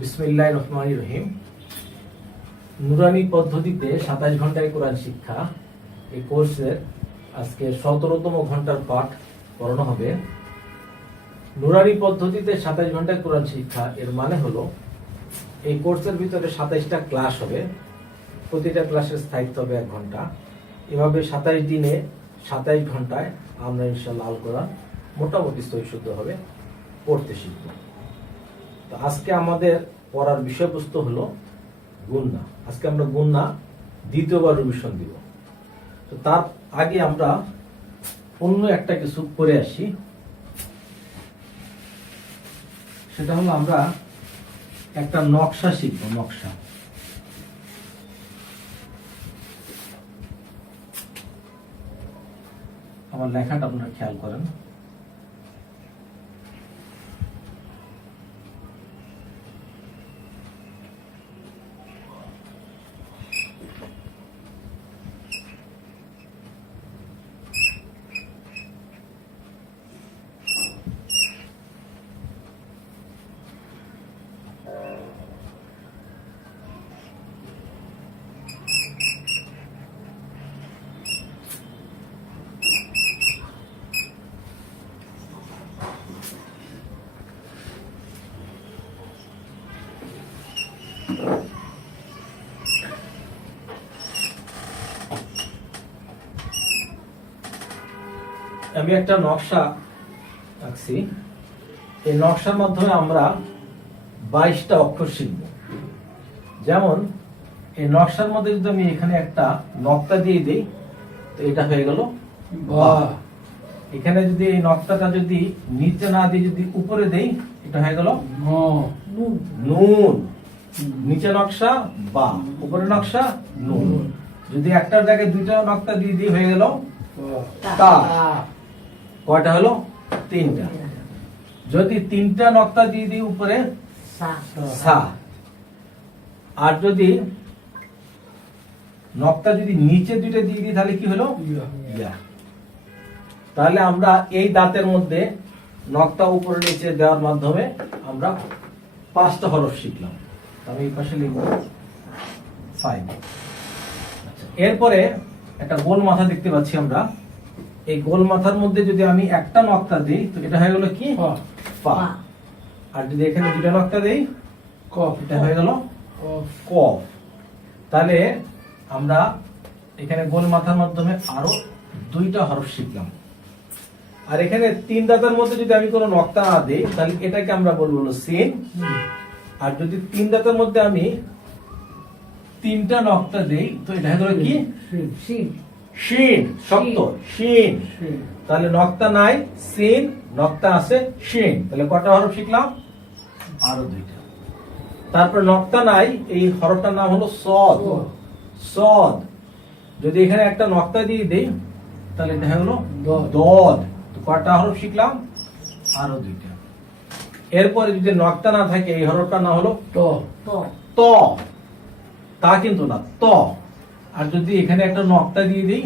বিসমিল্লাহির রহমানির রহিম। নুরানি পদ্ধতিতে 27 ঘন্টায় কোরআন শিক্ষা, এই কোর্সের আজকে 17তম ঘন্টার পাঠ পড়ানো হবে। নুরানি পদ্ধতিতে 27 ঘন্টায় কোরআন শিক্ষা এর মানে হলো এই কোর্সের ভিতরে 27টা ক্লাস হবে, প্রতিটা ক্লাসের স্থায়িত্ব হবে 1 ঘন্টা। এভাবে 27 দিনে 27 ঘন্টায় আমরা ইনশাআল্লাহ আল কোরআন মোটামুটি সহিশুদ্ধভাবে পড়তে শিখব। তো আজকে আমাদের পড়ার বিষয়বস্তু হলো গুন্না। আজকে আমরা গুন্না দ্বিতীয়বার রিভিশন দিব। তো তার আগে আমরা অন্য একটা কিছু করে আসি, সেটা হলো আমরা একটা নকশা শিখব। নকশা আমার লেখাটা আপনারা খেয়াল করেন। আমি একটা নকশা আঁকছি। এই নকশার মাধ্যমে আমরা 22টা অক্ষর শিখব। যেমন এই নকশার মধ্যে যদি আমি এখানে একটা নক্তা দিয়ে দিই, তো এটা হয়ে গেল বা। এখানে যদি এই নক্তাটা যদি নিচে না দিয়ে যদি উপরে দেই, এটা হয়ে গেল নুন। নিচে নকশা বা, উপরে নকশা নুন। যদি একটার জায়গায় দুইটা নক্তা দিয়ে দিই, হয়ে গেল তা। কয়টা হলো? 3টা। যদি 3টা নক্তা দিয়ে দিই উপরে, সা। আর যদি নক্তা যদি নিচে দুইটা দিয়ে দিই, তাহলে কি হলো? ইয়া। তাহলে আমরা এই দাঁতের মধ্যে নক্তা উপরে নিচে দেওয়ার মাধ্যমে আমরা 5টা হরফ শিখলাম। আমি এই পাশে লিখব 5। এরপরে একটা গোল মাথা দেখতে পাচ্ছি আমরা। এই গোল মাথার মধ্যে যদি আমি একটা নক্তা দিই, তো এটা হয়ে গেল কি? ফা। আর যদি এখানে দুটো নক্তা দেই, কফ। এটা হয়ে গেল কফ। তাহলে আমরা এখানে গোল মাথার মাধ্যমে আরো 2টা হরফ শিখলাম। আর এখানে 3 দাঁতের মধ্যে যদি আমি কোনো নক্তা না দিই, তাহলে এটাকে আমরা বলবো হলো সিন। আর যদি 3 দাঁতের মধ্যে আমি 3টা নক্তা দেই, তো এটা হয়ে গেল কি? শিন। শক্ত শিন। তাহলে নক্তা নাই, সিন। নক্তা আছে, শিন। তাহলে কটা হরফ শিখলাম? আরো 2টা। তারপর নক্তা নাই, এই হরফটার নাম হলো সদ। সদ। যদি এখানে একটা নক্তা দিয়ে দেই, তাহলে এটা হলো দদ। তো কটা হরফ শিখলাম? আরো 2টা। এরপরে যদি নক্তা না থাকে, এই হরফটার নাম হলো ত। ত। তা কিন্তু না, ত। আর যদি এখানে একটা নক্তা দিয়ে দিই,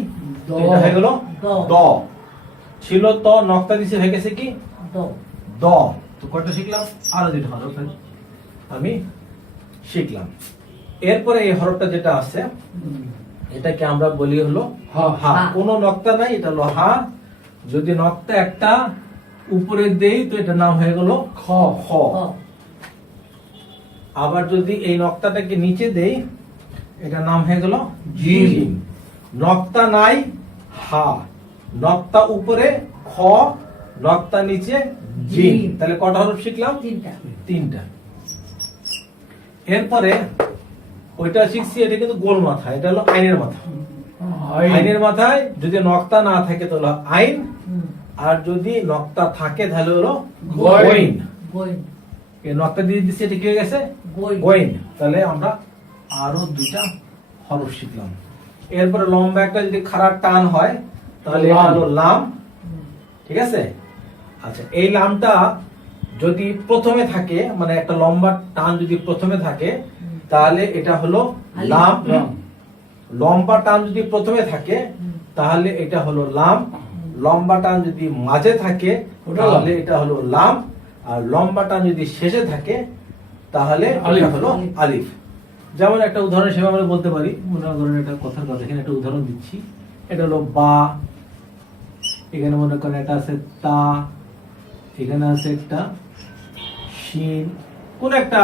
এটা হয়ে গেল দ। ছিল ত, নক্তা দিছে, হয়ে গেছে কি? দ। তো কয়টা শিখলাম? আরো 2টা হরফ আমি শিখলাম। এরপরে এই হরফটা যেটা আছে, এটাকে আমরা বলি হলো হা। কোনো নক্তা নাই, এটা হলো হা। যদি নক্তা একটা উপরে দেই, তো এটা নাম হয়ে গেল খ। খ। আবার যদি এই নক্তাটাকে নিচে দেই, এটা নাম হয়ে গেল জিম। নক্তা নাই, হা। নক্তা উপরে, খ। নক্তা নিচে, জিম। তাহলে কটা হরফ শিখলাম? 3টা। এরপরে ওইটা শিখছি, এটা কিন্তু গোল মাথা। এটা হলো আইনের মাথা। আইনের মাথায় যদি নক্তা না থাকে, তাহলে আইন। আর যদি নক্তা থাকে, তাহলে হলো গইন। নক্তা দিয়ে দিচ্ছে, এটা কি হয়ে গেছে? গইন। তাহলে আমরা আরো 2টা হরফ শিখলাম। এরপরে লম্বা একটা যদি খারাপ টান হয়, তাহলে এটা হলো লাম। ঠিক আছে? আচ্ছা, এই লামটা যদি প্রথমে থাকে, মানে একটা লম্বা টান যদি প্রথমে থাকে, তাহলে এটা হলো লাম। লম্বা টান যদি প্রথমে থাকে, তাহলে এটা হলো লাম। লম্বা টান যদি মাঝে থাকে, তাহলে এটা হলো লাম। আর লম্বা টান যদি শেষে থাকে, তাহলে এটা হলো আলিফ। যেমন একটা উদাহরণ হিসেবে আমরা বলতে পারি, মনে করেন একটা কথার কথা, এখানে একটা উদাহরণ দিচ্ছি। এটা হলো বা, এখানে মনে করেন এটা আছে তা, এখানে আছে একটা শিন, কোন একটা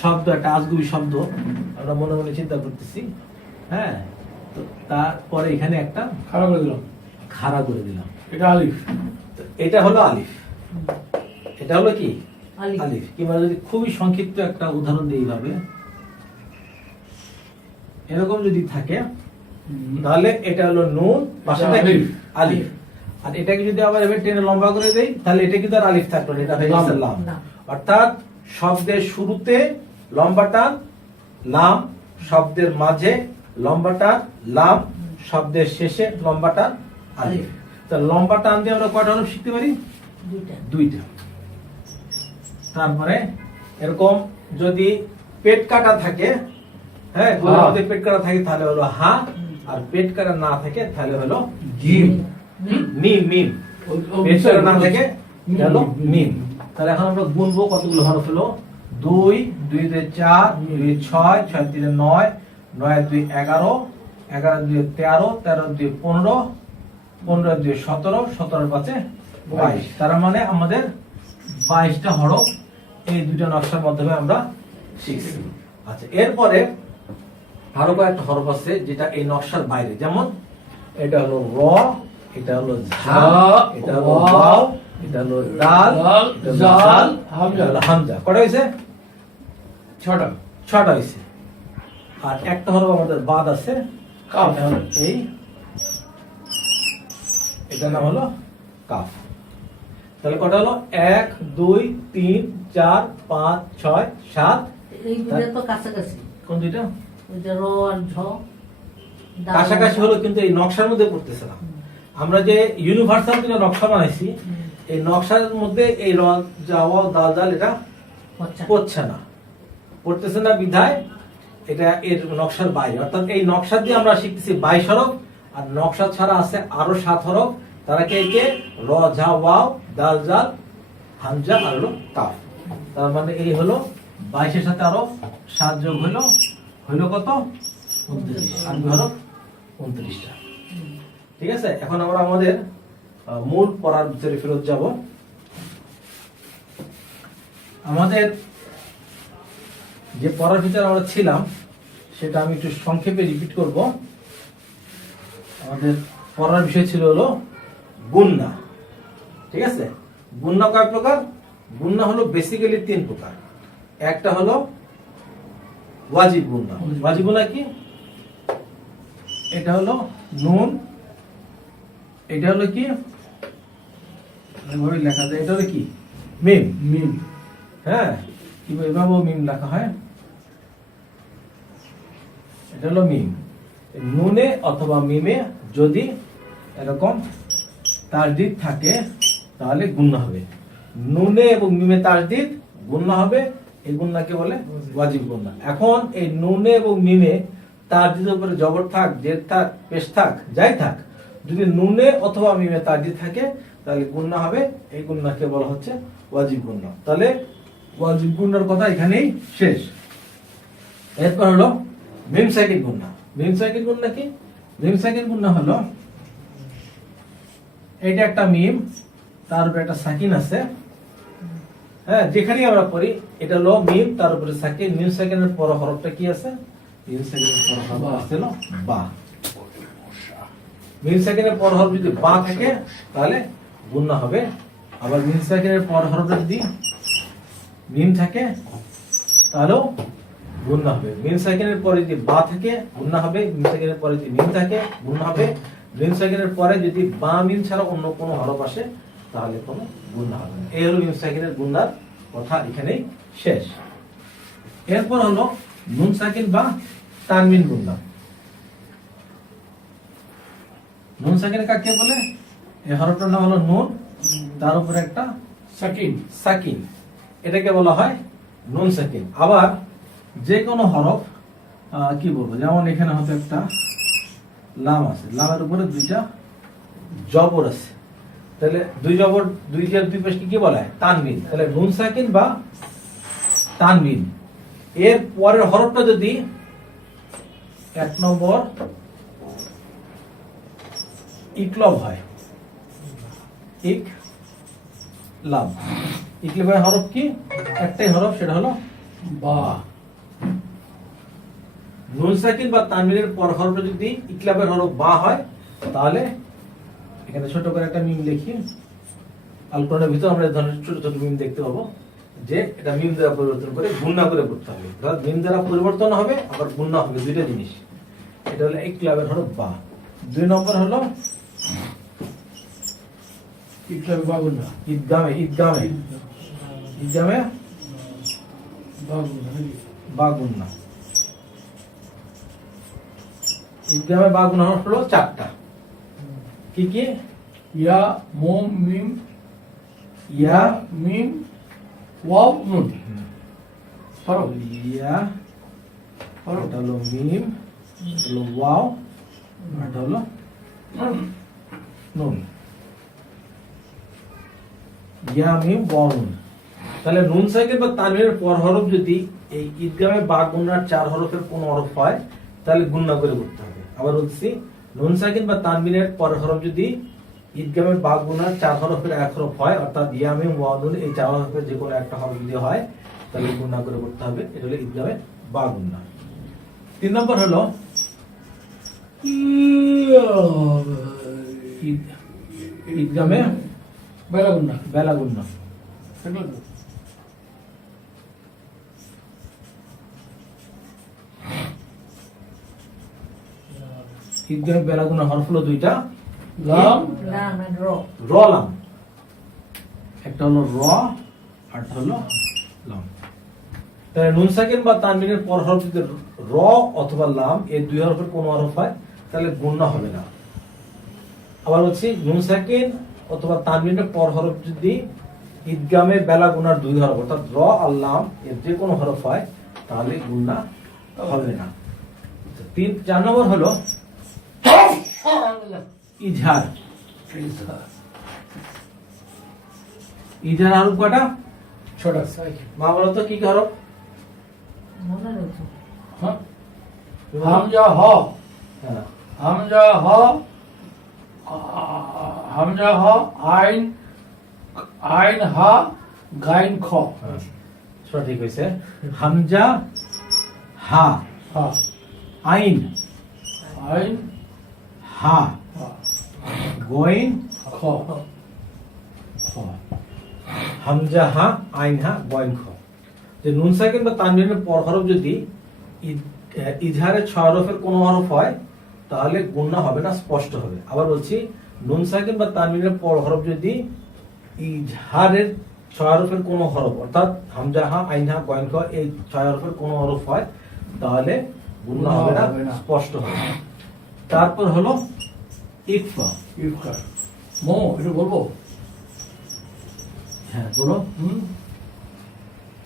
শব্দ, একটা আজগুবি শব্দ আমরা মনে মনে চিন্তা করতেছি। হ্যাঁ, তো তারপরে এখানে একটা খাড়া করে দিলাম, এটা আলিফ। তো এটা হলো আলিফ, এটা হলো কি আলিফ। কিংবা যদি খুবই সংক্ষিপ্ত একটা উদাহরণ দিই এইভাবে, এরকম যদি থাকে তাহলে এটা হলো নুন, পাশেটা কি আলিফ। আর এটাকে যদি আবার এভাবে টেনে লম্বা করে দেই তাহলে এটা কিন্তু আর আলিফ থাকলো না, এটা হয়ে গেছে লাম। অর্থাৎ শব্দের শুরুতে লম্বা টান লাম, শব্দের মাঝে লম্বা টান লাম, শব্দের শেষে লম্বা টান আলিফ। তো লম্বা টান দিয়ে আমরা কয়টা হরফ শিখতে পারি? দুইটা। তারপরে এরকম যদি পেট কাটা থাকে, হ্যাঁ, গোলের মধ্যে পেট কাটা থাকে তাহলে হলো হা, আর পেট কাটা না থাকে তাহলে হলো জিম, মিম। মিম পেট কাটা না থাকে এটা হলো মিম। তাহলে এখন আমরা গুনবো কতগুলো হরফ হলো। 2, 2 × 4, 2 × 6, 6 × 3 = 9, 9 × 2 = 11, 11 × 2 = 13, 13 × 2 = 15, 15 × 2 = 17, 17 × 5 = 22। তার মানে আমাদের 22টা হরফ এই দুটো নকশার মাধ্যমে আমরা শিখছি। আচ্ছা, এরপরে আরো কয়েকটা হরফ আছে যেটা এই নকশার বাইরে, যেমন এটা হলো র, এটা হলো ঝা, এটা হলো ওয়াও, এটা হলো দাল, এটা হলো জাল, এটা হলো হামজা। কয়টা হইছে? 6টা হইছে। আর একটা হরফ আমাদের বাদ আছে, কাফ। এটা হলো এই, এটার নাম হলো কাফ। তাহলে কয়টা হলো? 1, 2, 3, 4, 5, 6, 7। এইগুলো তো কাছাকাছি। কোন দুইটা? ওই যে র আর ঝ কাছাকাছি হলো, কিন্তু এই নকশার মধ্যে পড়তেছে না। আমরা যে ইউনিভার্সাল যেটা নকশা বানাইছি, এই নকশার মধ্যে এই র, জা, ওয়াও, দাল, জাল এটা পড়ছে না, পড়তেছে না বিধায় এটা এর নকশার বাইরে। অর্থাৎ এই নকশা দিয়ে আমরা শিখতেছি 22 হরফ, আর নকশা ছাড়া আছে আরো 7 হরফ। তারা কে? র, ঝা, ওয়াও, দাল, জাল, হামজা আর হলো কাফ। তার মানে এই হলো 22 এর সাথে আরো 7 যোগ হলো কত? 29। আর 2 হরফ 29টা। ঠিক আছে, এখন আমরা আমাদের মূল পড়ার ভিতরে ফেরত যাব। আমাদের যে পড়ার ভিতরে আমরা ছিলাম সেটা আমি একটু সংক্ষেপে রিপিট করব। আমাদের পড়ার বিষয় ছিল হলো গুন্না। ঠিক আছে, গুন্না কয় প্রকার? গুন্না হলো বেসিক্যালি 3 প্রকার। একটা হলো ওয়াজিব গুন্না। ওয়াজিব গুন্না কি? এটা হলো নুন, এটা হলো কি এভাবে লেখা যায়, এটা হলো কি মিম। হ্যাঁ, এভাবেও মিম লেখা হয়। এটা হলো মিম। নুনে অথবা মিমে যদি এরকম তাসদিদ থাকে তাহলে গুন্না হবে। নুনে এবং মিমে তাসদিদ গুন্না হবে, এই গুন্নাকে বলে ওয়াজিব গুন্না। এখন এই নুনে এবং মিমে তাসদিদের উপরে জবর থাক, জের থাক, পেশ থাক, যাই থাক, যদি নুনে অথবা মিমে তাসদিদ থাকে তাহলে গুন্না হবে। এই গুন্নাকে বলা হচ্ছে ওয়াজিব গুন্না। তাহলে ওয়াজিব গুন্নার কথা এখানেই শেষ। এরপর হলো মিম সাকিন গুন্না। মিম সাকিন গুন্না কি? মিম সাকিন গুন্না হলো এটা একটা মিম, তার উপরে একটা সাকিন আছে। হ্যাঁ, যেখানেই আমরা পড়ি এটা হলো মিম, তার উপরে সাকিন। মিম সাকিনের পর হরফটা কি আছে? মিম সাকিনের পর হরফ আছে হলো বা। মিম সাকিনের পর হরফ যদি বা থাকে তাহলে গুন্না হবে। আবার মিম সাকিনের পর হরফটা যদি মিম থাকে তাহলেও গুন্না হবে। মিম সাকিনের পরে যদি বা থাকে গুন্না হবে। মিম সাকিনের পরে যদি মিম থাকে গুন্না হবে। মিম সাকিনের পরে যদি বা মিম ছাড়া অন্য কোনো হরফ আসে তাহলে কোনো গুন্না হবে না। এই হলো মিম সাকিনের গুন্নার কথা, এখানেই শেষ। এরপর হলো নুন সাকিন বা তানবিন গুন্না। নুন সাকিন কাকে বলে? এই হরফটার নাম হলো নুন, তার উপরে একটা সাকিন, এটাকে বলা হয় নুন সাকিন। আবার যে কোনো হরফ কি বলবো, যেমন এখানে হয়তো একটা লাম আছে, লামের উপরে 2টা জবর আছে, তাহলে 2 জবর, 2 পাশকে কি বলা হয়? তানবিন। তাহলে নুন সাকিন বা তানবিন, এর পরের হরফটা যদি 1 নম্বর ইকলব হয়, ইকলাব, ইকলাবের হরফ কি? একটাই হরফ, সেটা হলো বা। নুন সাকিন বা তানবিনের পর হরফটা যদি ইকলাবের হরফ বা হয়, তাহলে এখানে ছোট করে একটা মিম লিখি। আল কোরআনের ভিতর আমরা এই ধরনের ছোট ছোট মিম দেখতে পাবো, যে এটা মিম দ্বারা পরিবর্তন করে গুণনা করে পড়তে হবে। অর্থাৎ মিম দ্বারা পরিবর্তন হবে, আবার গুণনা হবে, দুইটা জিনিস। এটা হলো ইকলাবের হরফ বা। 2 নম্বর হলো ইকলাবে বাগুন্না, ঈদগামে, ঈদগামে, ঈদগামে বাগুন্না, বা গুণনা। ঈদগামে বা গুণনা হরফ হলো 4টা। কি কি? ইয়া, মুম, মিম, ইয়া, মিম, ওয়াও, নুন। সরব। ইয়া, এটা হলো মিম, এটা হলো ওয়াও, এটা হলো নুন। ইয়া, মিম, ওয়াও, নুন। তাহলে নুন সাকিন বা তানবিনের পর হরফ যদি এই ঈদগামে বা গুণনার 4 হরফের কোন হরফ হয়, তাহলে গুণনা করে করতে হবে। আবার বলছি, নুন সাকিন বা তানবিনের পর হরফ যদি ঈদগামে বা গুণনার 4 হরফের এক হরফ হয়, অর্থাৎ ইয়া, মিম, ওয়াও, নুন, এই 4 হরফের যে কোনো একটা হরফ যদি হয়, তাহলে গুণনা করে করতে হবে। এটা হলো ঈদগামে বা গুণনা। 3 নম্বর হলো ঈদগামে বেলাগুন্না। বেলা গুণনা। ঈদগামে বেলা গুণনা হরফ হলো 2টা, লাম, লাম and র। র, লাম। একটা হলো র, আর একটা হলো লাম। তাহলে নুন সাকিন বা তানবিনের পর হরফ যদি র অথবা লাম, এই 2 হরফের কোন হরফ হয়, তাহলে গুণনা হবে না। আবার বলছি, নুন সাকিন অথবা তানবিনের পর হরফ যদি ঈদগামে বেলা গুণার 2 হরফ, অর্থাৎ র আর লাম, এর যে কোনো হরফ হয়, তাহলে গুণনা হবে না। 4 নম্বর হলো ইজহার। ইজহার হরফ কয়টা? ছোটা। মা বলো তো কি কি হরফ? মনে নেই তো। হ্যাঁ, হামজা হ, হ্যাঁ, হামজা হ, হামজা হ, আইন, আইন হা, গাইন খ। সঠিক হয়েছে। হামজা, হা, হা, আইন, আইন, হা, হা, গোইন, খ। খ। হামজা, হা, আইন, হা, গোইন, খ। যে নুন সাকিন বা তানবিনের পর হরফ যদি ইজহারে 6 হরফের কোন হরফ হয়, তাহলে গুণনা হবে না, স্পষ্ট হবে। আবার বলছি, নুন সাকিন বা তানবিনের পর হরফ যদি ইজহারের 6 হরফের কোন হরফ, অর্থাৎ হামজা, হা, আইন, হা, গোইন, খ, এই 6 হরফের কোন হরফ হয়, তাহলে গুণনা হবে না, স্পষ্ট হবে। তারপর হলো ইকফা। ইফকার। মো, এটা বলবো? হ্যাঁ, বলো। হুম?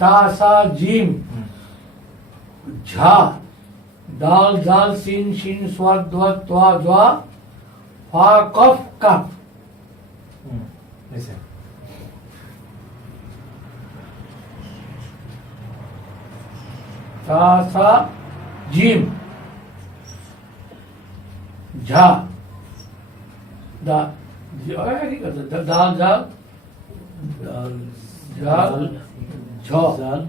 তা, সা, জিম, ঝা, দাল, জাল, সিন, শিন, সোয়াদ, দোয়া, তোয়া, জোয়া, ফা, কফ, কাফ। হয়েছে। তা, সা, জিম, ঝা, দা, ঠিক আছে, দাল, জাল, দাল, জাল, ঝ, জাল,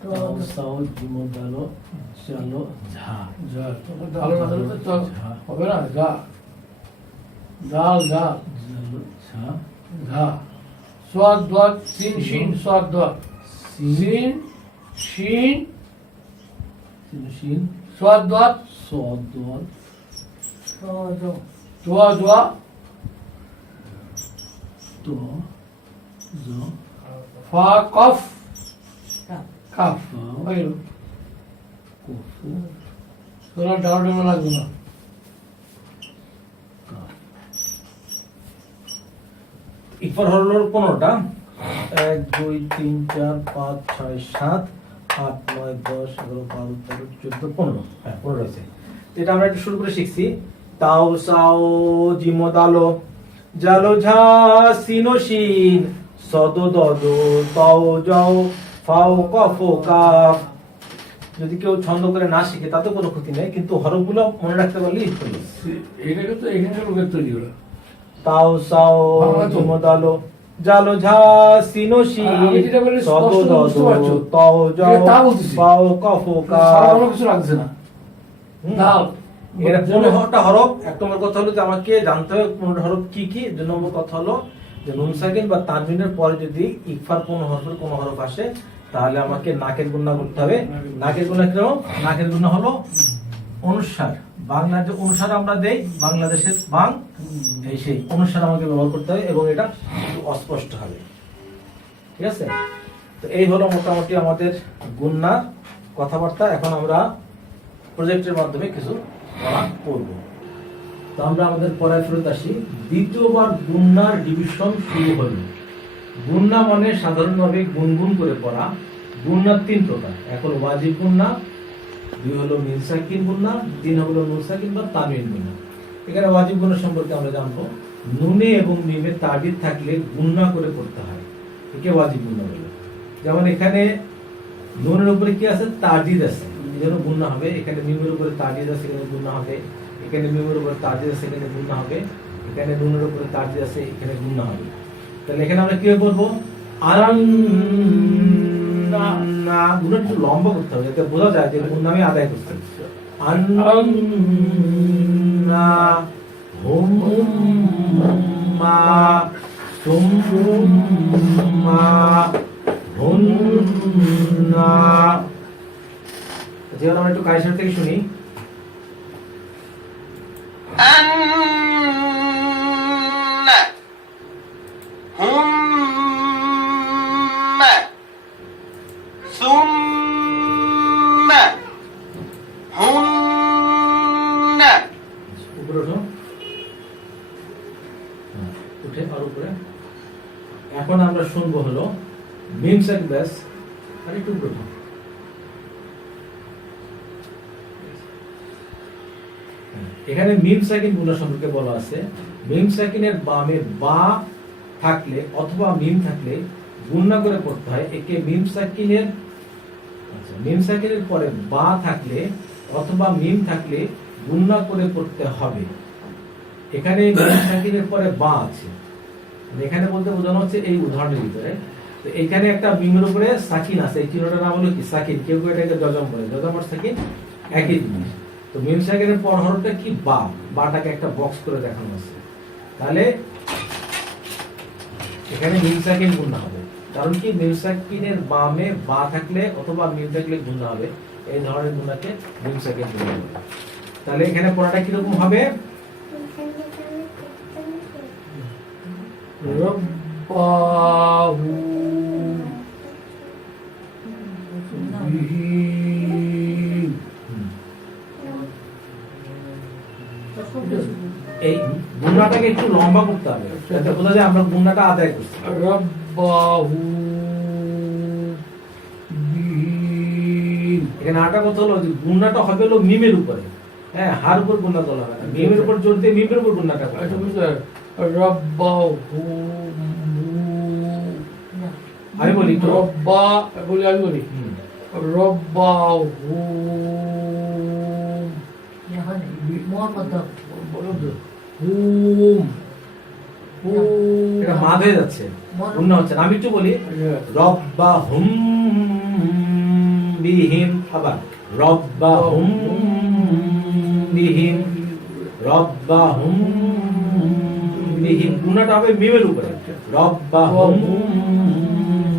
তো তাও, সাও, জিমো, দালো, চালো, ঝা। ঝা। দাল না হলে তো হবে না। ঝা, দাল, জাল, জালো, ঝা। ঝা, সোয়াদ, দোয়া, সিন, শিন, সোয়াদ, দোয়া, সিন, শিন, শিন, সোয়াদ, দোয়া, সদ, দোয়াল, তো জ। তোয়া, দোয়া, তো, জ, ফা, কফ, কাপ। কাফ। হয়ে গেল। কফু, তোরা ডাল ডাল লাগবে না। কাফ। ইকফার হলো 15টা। 1 2 3 4 5 6 7 8 9 10 11 12 13 14 15। হ্যাঁ, 15 আছে। এটা আমরা একটু শুরু করে শিখছি। তাও, সাও, জিমো, দালো, জালো, ঝা, সিনো, শিন, সদ, দদ, তাও, যাও, ফাও কফ ও কাফ। যদি কেউ ছন্দ করে না শিখে তাতে কোনো ক্ষতি নেই, কিন্তু হরফগুলো মনে রাখতে পারলেই হলো। এটাকে তো এখানকার লোকের তৈরি ওরা। তাও সাও বাংলা তো। জুমদালো জালো ঝা সিনো শি আর আমি যেটা বলি সদো স্পষ্ট বুঝতে দদো পারছো? তাও যাও এটা তা বলতেছি। ফাও কফ ও সারা কাফ। কোনো কিছু লাগছে না। হুম। দাল। এরা 15টা হরফ। এক নম্বর কথা হলো যে আমাকে জানতে হবে 15টা হরফ কি কি। 2 নম্বর কথা হলো যে নুন সাকিন বা তানবিনের পরে যদি ইকফার কোনো হরফের কোনো হরফ আসে তাহলে আমাকে নাকের গুণা করতে হবে। নাকের গুণা কিরকম? নাকের গুণা হলো অনুসার। বাংলা যে অনুসার আমরা দেই, বাংলাদেশের বাং, এই সেই অনুসার আমাকে ব্যবহার করতে হবে এবং এটা একটু অস্পষ্ট হবে। ঠিক আছে? তো এই হলো মোটামুটি আমাদের গুণনার কথাবার্তা। এখন আমরা প্রজেক্টের মাধ্যমে কিছু পড়া করব। তো আমরা আমাদের পড়ায় ফেরত আসি। দ্বিতীয়বার গুণনার ডিভিশন শুরু হলো। গুণনা মানে সাধারণভাবে গুনগুন করে পড়া। গুণনার 3 প্রকার। এক হলো ওয়াজিব গুণনা, 2 হলো মিন সাকিন গুণনা, 3 হলো নুন সাকিন বা তানবিন গুণনা। এখানে ওয়াজিব গুণনা সম্পর্কে আমরা জানবো। নুনে এবং মিমে তাগিদ থাকলে গুণনা করে পড়তে হয়, একে ওয়াজিব গুণনা বলে। যেমন এখানে নুনের উপরে কি আছে? তাজিদ আছে, এজন্য গুণনা হবে। এখানে মিমের উপরে তাজিদ আছে, এখানে গুণনা হবে। এখানে মিমের উপরে তাজিদ আছে, এখানে গুণনা হবে। এখানে নুনের উপরে তাজিদ আছে, এখানে গুণনা হবে। তাহলে এখানে আমরা কি বলবো? আন্না। গুণটা একটু লম্বা করতে হবে যাতে বোঝা যায় যে গুণনা আমি আদায় করছি। আন্না হুম্মা সুম্মা হুন্না। যেমন আমরা একটু কায়সার থেকে শুনি। أن هم ثم هن উপরে ওঠো। উঠে আর উপরে। এখন আমরা শুনবো হলো মিম সাকিন ব্যাস। আর একটু উপরে ওঠো। এখানে মিম সাকিন গুণা সম্পর্কে বলা আছে। মিম সাকিনের বামে বা থাকলে অথবা মিম থাকলে গুণনা করে পড়তে হয়। একে মিম সাকিনের মিম সাকিনের পরে বা থাকলে অথবা মিম থাকলে গুণনা করে পড়তে হবে। এখানে মিম সাকিনের পরে বা আছে, এখানে বলতে বোঝানো হচ্ছে এই উদাহরণের ভিতরে। তো এখানে একটা মিমের উপরে সাকিন আছে, এই চিহ্নটার নাম হলো কি? সাকিন। কেউ কেউ এটাকে জজম বলে। জজম আর সাকিন একই জিনিস। তো মিম সাকিনের পর হরফটা কি? বা। বাটাকে একটা বক্স করে দেখানো আছে। তাহলে এখানে মিম সাকিন গুণনা হবে। কারণ কি? মিম সাকিনের বামে বা থাকলে অথবা মিম থাকলে গুণনা হবে। এই ধরনের গুণাকে মিম সাকিন গুণনা বলে। তাহলে এখানে পড়াটা কিরকম হবে? রব্বাহু বিহি। এই গুণনাটাকে একটু লম্বা করতে হবে যাতে বোঝা যায় আমরা গুণনাটা আদায় করছি। রব্বাহু বিহি। এখানে আটা কথা হলো যে গুণনাটা হবে হলো মিমের উপরে। হ্যাঁ, হার উপর গুণনা তোলা হবে না। মিমের উপর জোর দিয়ে মিমের উপর গুণনাটা করতে আচ্ছা হবে। বুঝতে রব্বাহু। আমি বলি তো। রব্বা বলি, আমি বলি হুম। রব্বাহু এখন মোর কত বলো তো। হুম হুম। এটা মাদ হয়ে যাচ্ছে, গুণনা হচ্ছে না। আমি একটু বলি রব্বাহুম বিহিম। আবার রব্বাহুম বিহিম। রব্বাহুম বিহিম। গুণাটা হবে মিমের উপরে। রব্বাহুম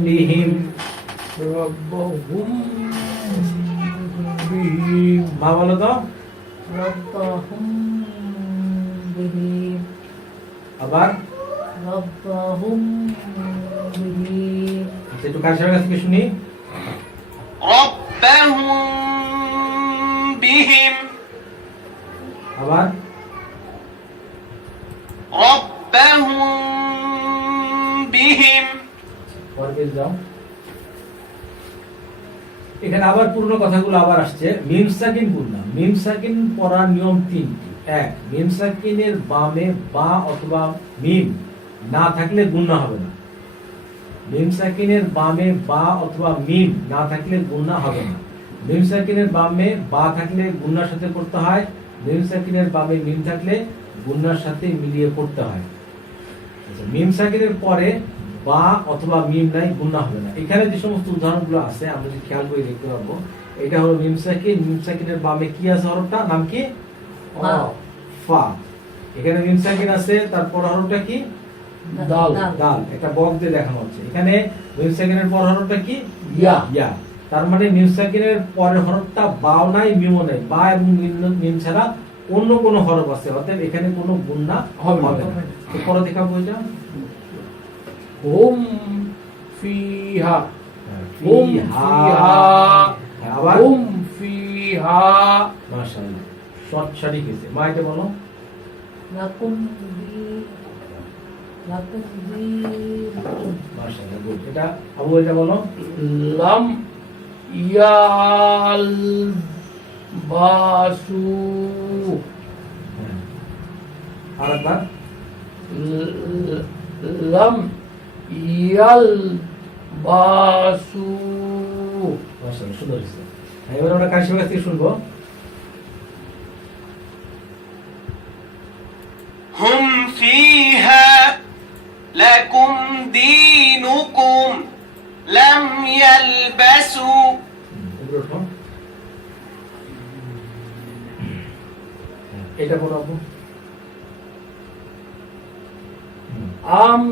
বিহিম। রব্বাহুম বিহি। মা বলো তো। রব্বাহুম বিহি আবার রব্বাহুম বিহি আচ্ছা, একটু কার কাছ থেকে শুনি। ربهم بهم আবার ربهم بهم পরে যাও। এখানে আবার পুরনো কথাগুলো আবার আসছে। মিম সাকিন গুণনা। মিম সাকিন পড়ার নিয়ম 3টি। 1, মিম সাকিনের বামে বা অথবা মিম না থাকলে গুণনা হবে না। মিম সাকিনের বামে বা অথবা মিম না থাকলে গুণনা হবে না। মিম সাকিনের বামে বা থাকলে গুণনার সাথে করতে হয়, মিম সাকিনের বামে মিম থাকলে গুণনার সাথে মিলিয়ে করতে হয়। আচ্ছা, মিম সাকিনের পরে বা অথবা মিম নাই, গুণনা হবে না। এখানে যে সমস্ত উদাহরণগুলো আছে আমরা যদি খেয়াল করে দেখতে পারবো, এটা হলো মিম সাকিন। মিম সাকিনের বামে কি আছে, হরফটা নাম কি? ফা। ফা। এখানে মিম সাকিন আছে, তারপর হরফটা কি? দাল। দাল। একটা বক্স দিয়ে দেখানো হচ্ছে। এখানে মিম সাকিনের পর হরফটা কি? ইয়া। ইয়া। তার মানে মিম সাকিনের পরের হরফটা বাও নাই, মিমও নাই। বা এবং মিম ছাড়া অন্য কোনো হরফ আছে, অতএব এখানে কোনো গুণনা হবে না। হবে না। তো পরে দেখা বইটা হুম ফিহা, হুম ফিহা, আবার হুম ফিহা। মাশাআল্লাহ, সঠিক হয়েছে। মা এটা বলো। লাকুম মাশাআল্লাহ, গুড। এটা আবু এটা বলো। লাম ইয়াল বাসু, আরেকবার। লাম ইয়াল বাসু। মাশাআল্লাহ, সুন্দর হয়েছে। এবার আমরা কাশিমের কাছ থেকে শুনবো। هم فيها لكم دينكم لم يلبسوا উপরে ওঠো। এটা বলো আবু। আম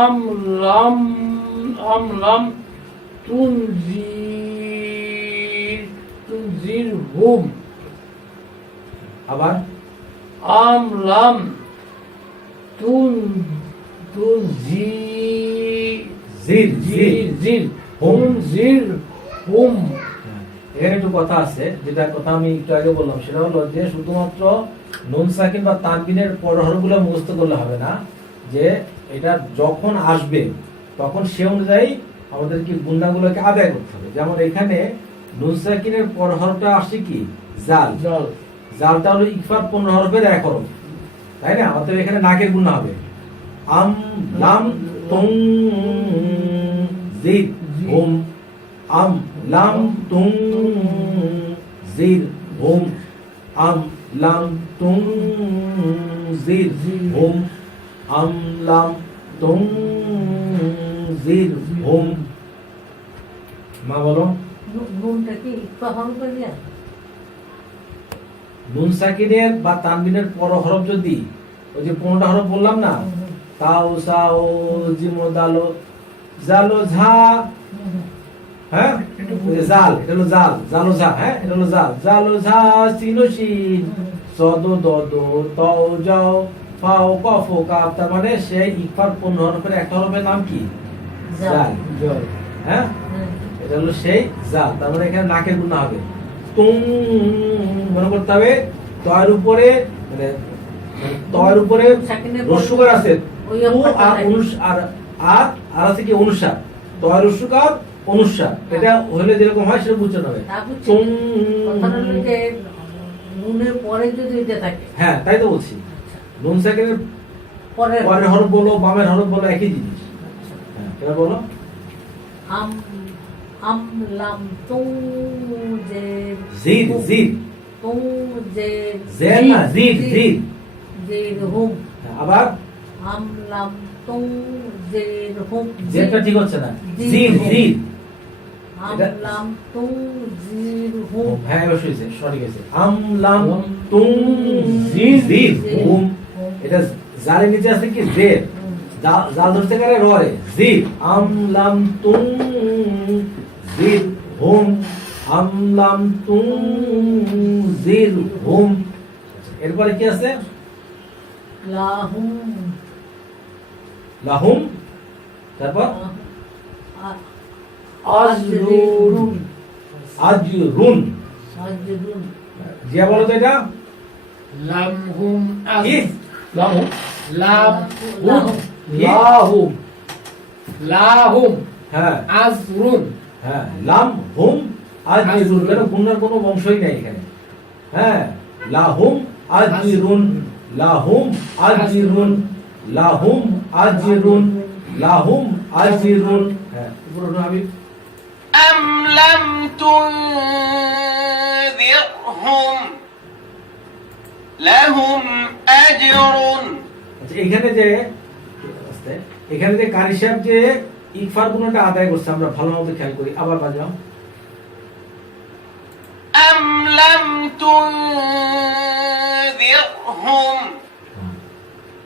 আম লাম আম লাম তুনজির হুম। আবার আম লাম তুনজির জির জির জির হুম। হুম জির হুম। এখানে একটু কথা আছে, যেটা কথা আমি একটু আগে বললাম, সেটা হলো যে শুধুমাত্র নুন সাকিন বা তানবিনের পরহরগুলো মুখস্থ করলে হবে না, যে এটা যখন আসবে তখন সে অনুযায়ী আমাদেরকে গুণনাগুলোকে আদায় করতে হবে। যেমন এখানে নুন সাকিনের পরহরটা আসছে কি? জাল। জল। জালটা হলো ইকফার 15 হরফের এক হরফ, তাই না? অতএব এখানে নাকের গুণনা হবে। আম লাম তুম জিদ হুম, আম লাম তুম জিদ হুম, আম লাম তুম জিদ হুম, আম লাম তুম জিদ হুম। মা বলো। নুনটা কি ইকফা হরফে দিয়া? নুন সাকিনের বা তানবিনের পর হরফ যদি ওই যে 15টা হরফ বললাম না, তাও সাও জিম দালো জালো ঝা, হ্যাঁ ওই যে জাল, এটা হলো জাল, জালো ঝা, হ্যাঁ এটা হলো জাল, জালো ঝা সিনো শিন সদো দদো তাও যাও ফাও কফ কাফ। তার মানে সেই ইকফার 15 হরফের একটা হরফের নাম কি? জাল। জল। হ্যাঁ এটা হলো সেই জাল। তার মানে এখানে নাকের গুণা হবে। তুম মনে করতে হবে তয়ের উপরে, মানে তয়ের উপরে সাকিনের রস্যকার আছে, ওই তু অক্ষরটা আর থাকে। আর আছে কি অনুসার, তয়ের রস্যকার অনুসার, এটা হলে যেরকম হয় সেটা বুঝতে হবে। তা বুঝছি। তুম, কথাটা হলো যে নুনের পরে যদি এটা থাকে, হ্যাঁ তাই তো বলছি। নুন সাকিনের পরের পরের হরফ বলো বামের হরফ বলো একই জিনিস। হ্যাঁ এবার বলো। আম আম লাম তু যে জিদ জিদ, তু যে জের না, জিদ জিদ। জির হুম, আবার আম লাম তু জির হুম, জেরটা ঠিক হচ্ছে না, জিদ জিদ হুম। জিদ। আম লাম তু জির হুম, হ্যাঁ অবশ্যই হয়েছে, সঠিক হয়েছে। আম লাম তুম জিদ জিদ হুম। হুম। এটা জালের নিচে আছে কি? জের। জাল ধরতে গেলে রয়ে জিদ। আম লাম তুম জিদ হুম, আম লাম তুম জিদ হুম। এরপরে কি আছে? লাহুম লাহুম, তারপর আজরুন। আজরুন। আজরুন জিয়া বলো তো এটা লাম হুম কি? লাম হুম লাম লাহুম। লাহুম লাহুম হ্যাঁ আজরুন। হ্যাঁ, লাম হুম আজরুন, কেন গুণার কোনো বংশই নাই এখানে। হ্যাঁ, লাহুম আজরুন, লাহুম আজরুন, লাহুম আজরুন। লাহুম আজরুন। হ্যাঁ, উপরে উঠো হাবিব। أم لم تنذرهم لهم أجر। আচ্ছা, এখানে যে কারি সাহেব যে ইকফার গুণটা আদায় করছে, আমরা ভালো মতো খেয়াল করি। আবার বাজাও। أم لم تنذرهم।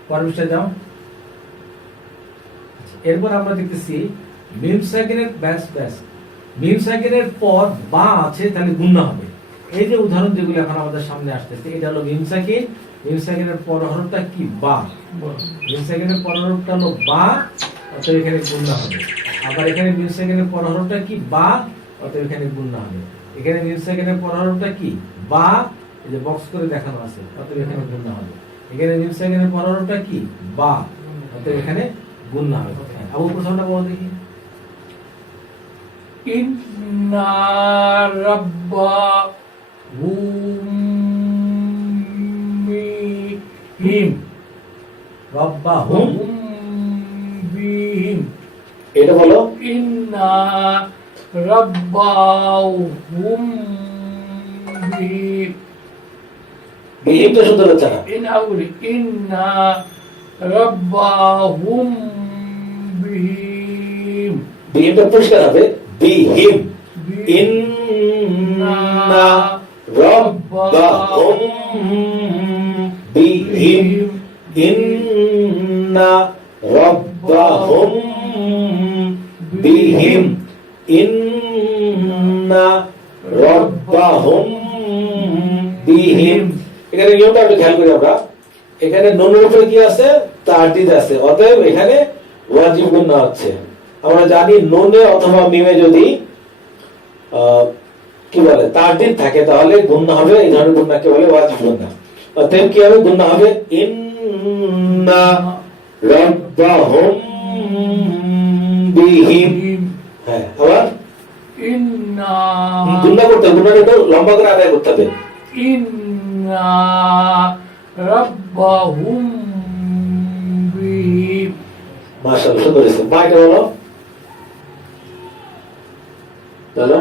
পরের পৃষ্ঠায় যাও। আচ্ছা, এরপর আমরা দেখতেছি মিম সাকিনের মিম সাকিনের পর বা আছে, তাহলে গুণনা হবে। এই যে উদাহরণ যেগুলো এখন আমাদের সামনে আসতেছে, এটা হলো মিম সাকিনের পর হরফটা কি? বা। মিম সাকিনের পর হরফটা হলো বা, অতএব এখানে গুণনা হবে। আবার এখানে মিম সাকিনের পর হরফটা কি? বা, অতএব এখানে গুণনা হবে। এখানে মিম সাকিনের পর হরফটা কি? বা, এই যে বক্স করে দেখানো আছে, অতএব এখানে গুণনা হবে। এখানে মিম সাকিনের পর হরফটা কি? বা, অতএব এখানে গুণনা হবে। আবু প্রথমটা বলো দেখি। ইন্না রাব্বাহুম বিহিম। রব্বাহুম, বিহিম। এটা বলো। ইন্না রাব্বাহুম বিহিম। বিহিম তো সুন্দর হচ্ছে না। ইন্না রাব্বাহুম বিহিম। বিহিমটা পরিষ্কার হবে। বিহিম। ইন্না রাব্বাহুম বিহিম। ইন্না রাব্বাহুম বিহিম। ইন্না রাব্বাহুম বিহিম। এখানে নিয়মটা একটু খেয়াল করি আমরা। এখানে নুনের উপরে কি আছে? তারদিদ আছে, অতএব এখানে ওয়াজিব গুণনা হচ্ছে। আমরা জানি নুনে অথবা মিমে যদি কি বলে তারদিদ থাকে, তাহলে গুণনা হবে। এই ধরনের গুণনাকে বলে ওয়াজিব গুণনা। অতএব কি হবে? গুণনা হবে ইন্না রাব্বাহুম বিহিম। হ্যাঁ, আবার ইন্না গুণনা করতে হবে। গুণনাটা একটু লম্বা করে আদায় করতে হবে। ইন্না রাব্বাহুম বিহিম। মাশাআল্লাহ, সুন্দর হয়েছে। মা এটা বলো। বলো।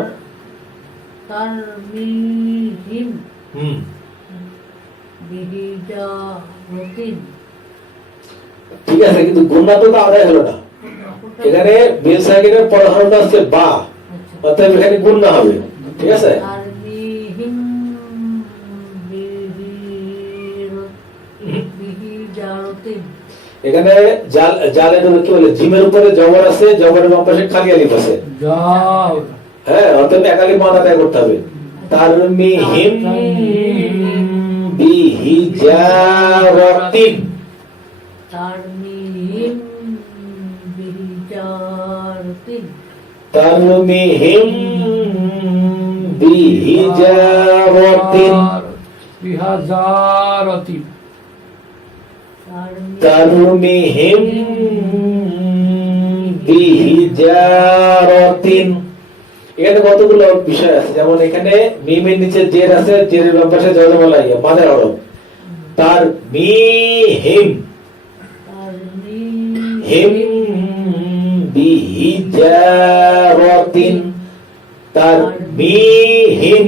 তারমিহিম হুম, বিহিজারতিন। ঠিক আছে, কিন্তু গুণনা তো আদায় হলো না। এখানে মিম সাকিনের পর হরফটা হচ্ছে বা, অতএব এখানে গুণনা হবে। ঠিক আছে। তারমিহিম বিহিজারতিন। এখানে জালের কি বলে, জিমের উপরে জবর আছে, জবরের বাম পাশে খালি আলিফ আছে। যাও। হ্যাঁ, অতএব এক আলিফ মান আদায় করতে হবে। তারমিহিম বিহিজারাতিন। তারমিহিম বিহিজারতিন। তারমিহিম বিহিজারাতিন। বিহাজারতিন। তারমিহিম বিহিজারাতিন। এখানে কতগুলো বিষয় আছে, যেমন এখানে মিমের নিচে জের আছে, জেরের বাম পাশে জজম লাগিয়ে মাদের হরফ। তারমিহিম হিম বিহিজারাতিন। তারমিহিম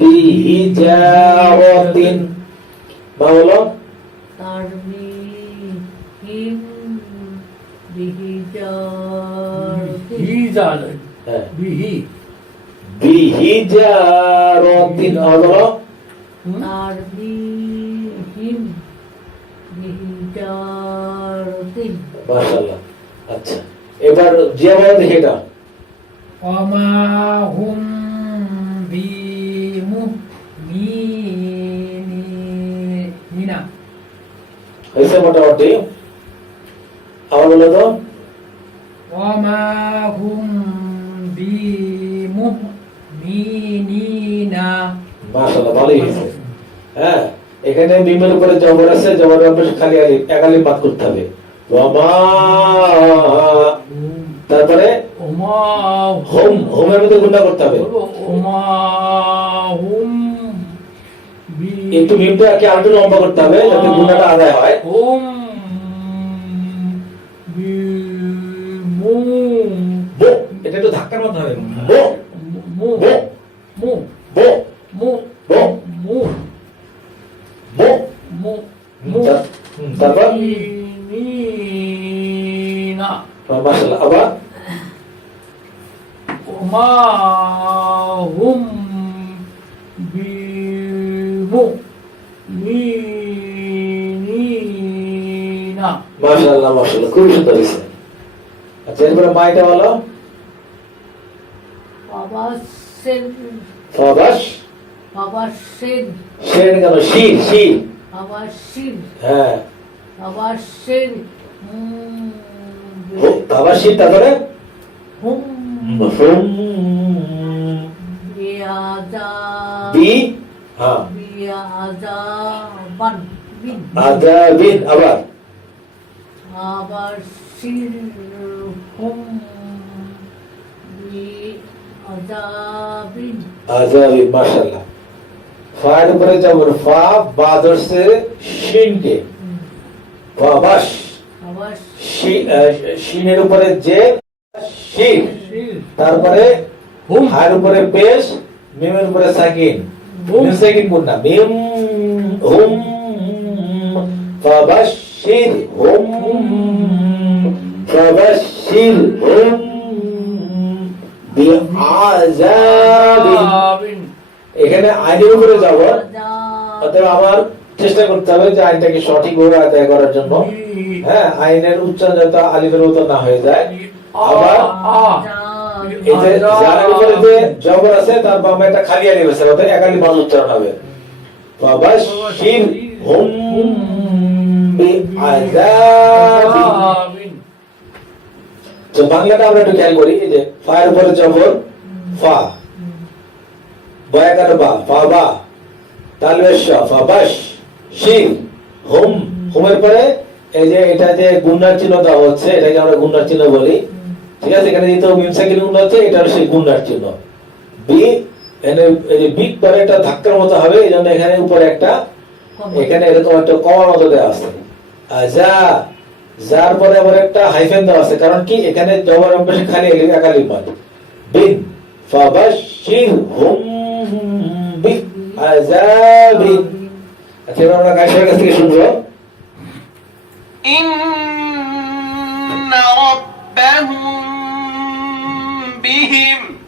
বিহিজারাতিন। বলো। তারমিহিম বিহিজারতিন। বিহিজার হ্যাঁ, বিহি বিহিজারাতিন। বলো। তারমিহিম বিহিজারতিন। মাশাআল্লাহ। আচ্ছা, এবার জিয়া বলো দেখি এটা। ওমা হুম বিমুমিনিনা। হয়েছে মোটামুটি। আবার বলো তো। ওমা হুম বিমুমিনিনা। মাশাআল্লাহ, ভালোই হয়েছে। হ্যাঁ, এখানে মিমের উপরে জবর আছে, জবরের উপরে খালি আলিফ, এক আলিফ বাদ করতে হবে। ওমা, তারপরে ওমা হোম, হোমের মধ্যে গুণা করতে হবে। ওমা হুম একটু মিমটাকে আরেকটু লম্বা করতে হবে যাতে গুণাটা আদায় হয়। হুম বি ধাক্কার মতো হবে মু মু মু মু মু মু মু তারপর মিনা মাশাআল্লাহ আবার মা হুম বিমু মিনা মাশাআল্লাহ মাশাআল্লাহ খুব সুন্দর হয়েছে। আচ্ছা এরপরে মাইটা বলো বাবা সেন ফাবাস বাবা সেন শেন কেন শির শির বাবা শিন হ্যাঁ বাবা সেন বাবা শির তারপরে হুম হুম বিয়াজা বি হ্যাঁ বিয়াজা বান বিন আদাবিন আবার আবার শির হুম বিয়াজাবিন আদাবিন মাশাআল্লাহ ফার উপরে জবর ফা বা ধরছে শিনকে ফাবাস আবার শিনের উপরে যে শির তারপরে হুম হার উপরে পেশ মিমের উপরে সাকিন হুম। মিম সাকিন কোনটা মিম হুম ফাবাশির হুম ফাবাশির হুম বিআযাবিন আবিন এখানে আইনের উপরে যাব অতএব আমার চেষ্টা করতে হবে যে আইনটাকে সঠিকভাবে আদায় করার জন্য হ্যাঁ আইনের উচ্চারণ যাতে আলিফের মতো না হয়ে যায় আবার এই যে জারের উপরে যে জবর আছে তার বামে একটা খালি আলিফ আছে অর্থাৎ এক আলিফ বাদ উচ্চারণ হবে ফাবাশির হুম বিআযাবিন আবিন তো বাংলাটা আমরা একটু খেয়াল করি এই যে ফায়ের উপরে জবর ফা বয়াকার বা ফা বা তালবেশ ফাবাশ শির হুম হুমের পরে এই যে এটা যে গুণনার চিহ্ন দেওয়া হচ্ছে এটাকে আমরা গুণনার চিহ্ন বলি ঠিক আছে এখানে যেহেতু মিম সাকিন গুণ হচ্ছে এটা হলো সেই গুণনার চিহ্ন বি এখানে এই যে বিট পরে একটা ধাক্কার মতো হবে এই জন্য এখানে উপরে একটা এখানে এরকম একটা কমার মতো দেওয়া আছে যা যার পরে আবার একটা হাইফেন দেওয়া আছে কারণ কি এখানে জবর অভ্যাসে খালি একালি মান বিন ফাবাশির হুম বি আযাবিন আচ্ছা এবার আমরা গায়ের কাছ থেকে শুনবো إن ربهم بهم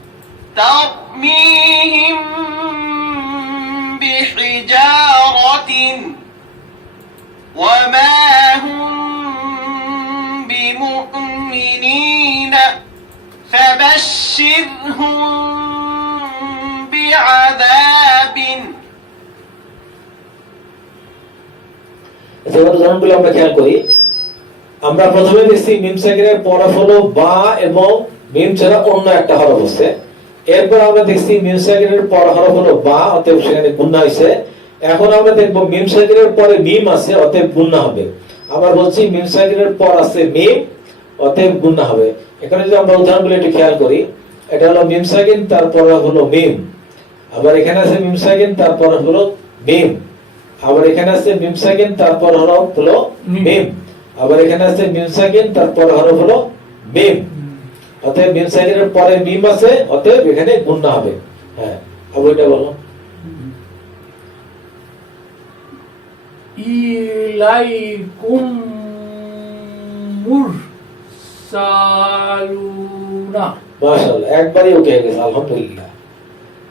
ترميهم بحجارة وما هم بمؤمنين فبشرهم بعذاب এবার উদাহরণগুলো আমরা খেয়াল করি আমরা প্রথমে দেখছি মিম সাকিনের পরফ হলো বা এবং মিম ছাড়া অন্য একটা হরফ আছে এরপর আমরা দেখছি মিম সাকিনের পর হরফ হলো বা অতএব সেখানে গুণনা হয়েছে এখন আমরা দেখব মিম সাকিনের পরে মিম আছে অতএব গুণনা হবে আবার বলছি মিম সাকিনের পর আছে মিম অতএব গুণনা হবে এখানে যদি আমরা উদাহরণগুলো একটু খেয়াল করি এটা হলো মিম সাকিন তারপর হলো মিম আবার এখানে আছে মিম সাকিন তারপর হলো মিম আবার এখানে আছে মিম সাকিন তারপর হরফ হলো মিম আবার এখানে আছে মিম সাকিন তারপর হরফ হলো মিম অতএব মিম সাকিনের পরে মিম আছে অতএব এখানে গুণনা হবে হ্যাঁ আবার এটা বলো ইলাইকুম মুরসালুনা মাশাআল্লাহ একবারই ওকে হয়ে গেছে আলহামদুলিল্লাহ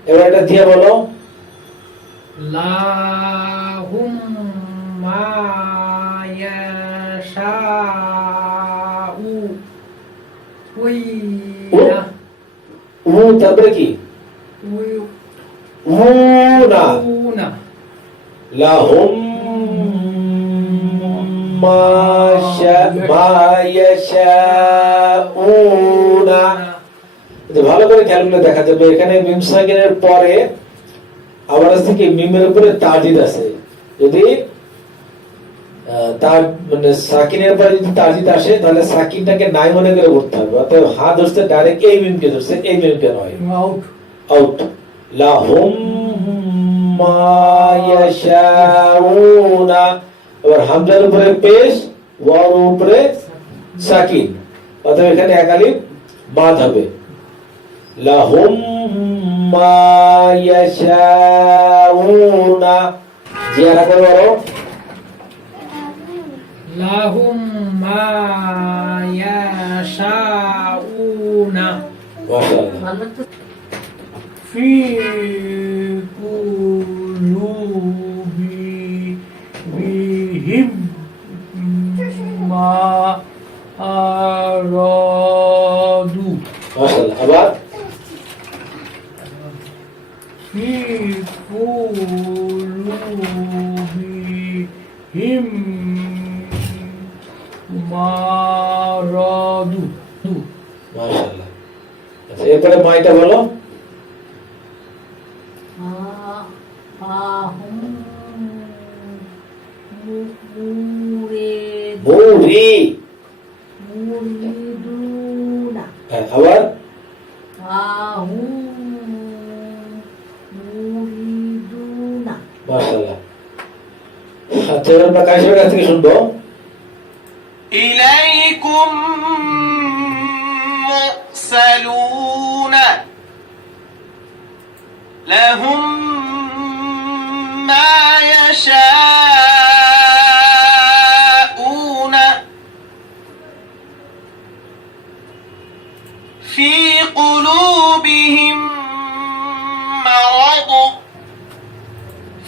এবার এটা দিয়ে বলো লাহুম মা ইয়াশাউ উইনা উ তারপরে কি উ না উইনা লাহুম মা ইয়াশাউনা ভালো করে খেয়াল করলে দেখা যাবে এখানে মিম সাকিনের পরে আবার আছে কি মিমের উপরে তাজিদ আছে যদি তার মানে সাকিনের পরে যদি তাজিদ আসে তাহলে সাকিনটাকে নাই মনে করে উঠতে হবে অর্থাৎ হাত ধরছে ডাইরেক্ট এই মিমকে ধরছে এই মিমকে নয় আউট আউট লাহুম মা ইয়াশাউনা এবার হামজার উপরে পেশ ওয়ার উপরে সাকিন অর্থাৎ এখানে এক আলিফ বাদ হবে লাহুম মা ইয়াশাউনা জিয়ারা করে বলো লাহুম মা ইয়াশাউনা মাশাআল্লাহ ভালো তো ফি কুলুবিহিম মা আরাদু মাশাআল্লাহ আবার ফি কুলুবিহিম মা আরাদু মাশাআল্লাহ আচ্ছা এরপরে মাইটা বলো আহুম মুরে মুরি মুরিদুনা হ্যাঁ আবার আহুম মুরিদুনা মাশাআল্লাহ আচ্ছা এবার আমরা কাইসের কাছ থেকে শুনবো إليكم مرسلون لهم ما يشاءون في قلوبهم مرض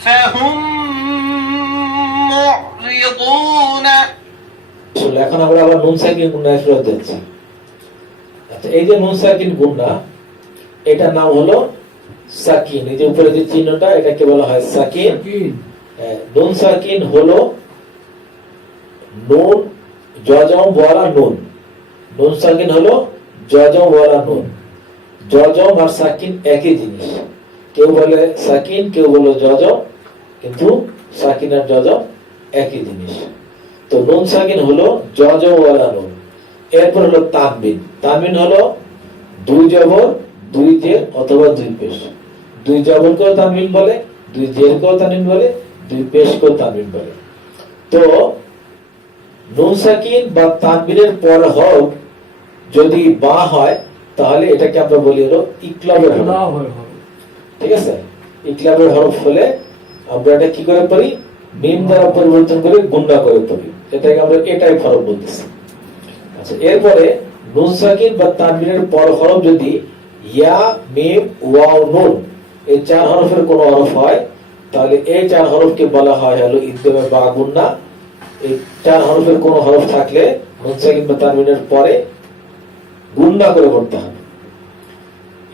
فهم معرضون আসলে এখন আমরা আবার নুন সাকিন গুণায় ফেরত যাচ্ছি আচ্ছা এই যে নুন সাকিন গুণা এটা নাম হলো সাকিন এই যে উপরে যে চিহ্নটা এটাকে বলা হয় সাকিন নুন সাকিন হলো নুন জজম ওয়ালা নুন নুন সাকিন হলো জজম ওয়ালা নুন জজম আর সাকিন একই জিনিস কেউ বলে সাকিন কেউ বলে জজম কিন্তু সাকিন আর জজম একই জিনিস তো নুন সাকিন হলো জজম ওয়ালা নুন এরপর হলো তানবিন তানবিন হলো দুই জবর দুই জের অথবা দুই পেশ দুই জবরকেও তানবিন বলে দুই জেরকেও তানবিন বলে দুই পেশকেও তানবিন বলে তো নুন সাকিন বা তানবিনের পর হরফ যদি বা হয় তাহলে এটাকে আমরা বলি হলো ইকলাবের হরফ ঠিক আছে ইকলাবের হরফ হলে আমরা এটা কি করে পারি মিম দ্বারা পরিবর্তন করে গুণা করে পারি এটাকে আমরা এটাই হরফ বলতেছি আচ্ছা এরপরে নুন সাকিন বা তানবিনের পর হরফ যদি ইয়া মিম ওয়াও নুন এই চার হরফের কোন হরফ হয় তাহলে এই চার হরফকে বলা হয় হলো ইদগামে বা গুণা এই চার হরফের কোন হরফ থাকলে নুন সাকিন বা তানবিনের পরে গুণা করে পড়তে হবে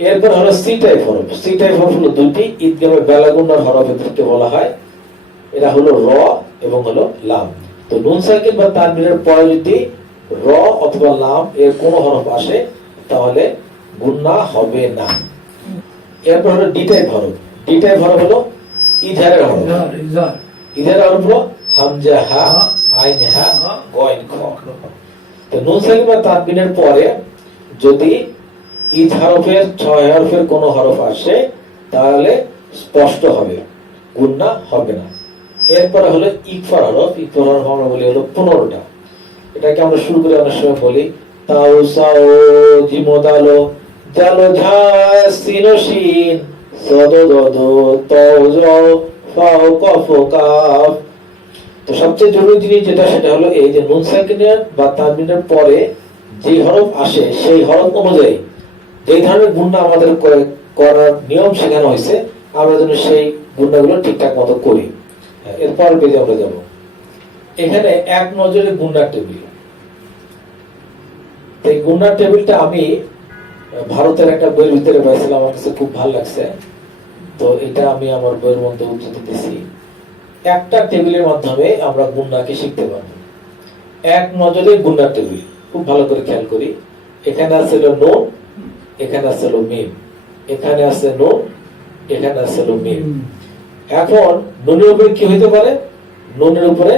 এরপর হলো সি টাইপ হরফ সি টাইপ হরফ হলো দুটি ইদগামে বেলা গুণার হরফ এদেরকে বলা হয় এরা হলো র এবং হলো লাম তো নুন সাকিন বা তানবিনের পরে যদি র অথবা লাম এর কোন হরফ আসে তাহলে গুণা হবে না এরপর হলো ডি টাইপ হরফ ডি টাইপ হরফ হলো ইজারের হরফ ইজারের হরফ হলো হামজা হা আইন হা গয়েন খ তো নুন সাকিন বা তানবিনের পরে যদি ইজ হরফের 6 হরফের কোন হরফ আসে তাহলে স্পষ্ট হবে গুণা হবে না এরপরে হলো ইকফার হরফ ইকফার হরফ আমরা বলি হলো 15টা এটাকে আমরা শুরু করে অনেক সময় বলি তাও সাও জিমদালো জালো ঝা সিনো শিন সদো দদো তাও যাও ফাও কফ কাফ তো সবচেয়ে জরুরি জিনিস যেটা সেটা হলো এই যে নুন সাকিনের বা তানবিনের পরে যে হরফ আসে সেই হরফ অনুযায়ী যে ধরনের গুণা আমাদের করার নিয়ম শেখানো হয়েছে আমরা যেন সেই গুণাগুলো ঠিকঠাক মতো করি এরপর পেজে আমরা যাব এখানে এক নজরে গুণার টেবিল এই গুণার টেবিলটা আমি ভারতের একটা বইয়ের ভিতরে পাইছিলাম আমার কাছে খুব ভালো লাগছে তো এটা আমি আমার বইয়ের মধ্যে উদ্ধৃতি দিতেছি একটা টেবিলের মাধ্যমে আমরা গুণাকে শিখতে পারবো এক নজরে গুণার টেবিল খুব ভালো করে খেয়াল করি এখানে আছে নুন এখানে আছে মিম এখানে আছে নুন এখানে আছে মিম এখন নুনের উপরে কি হইতে পারে নুনের উপরে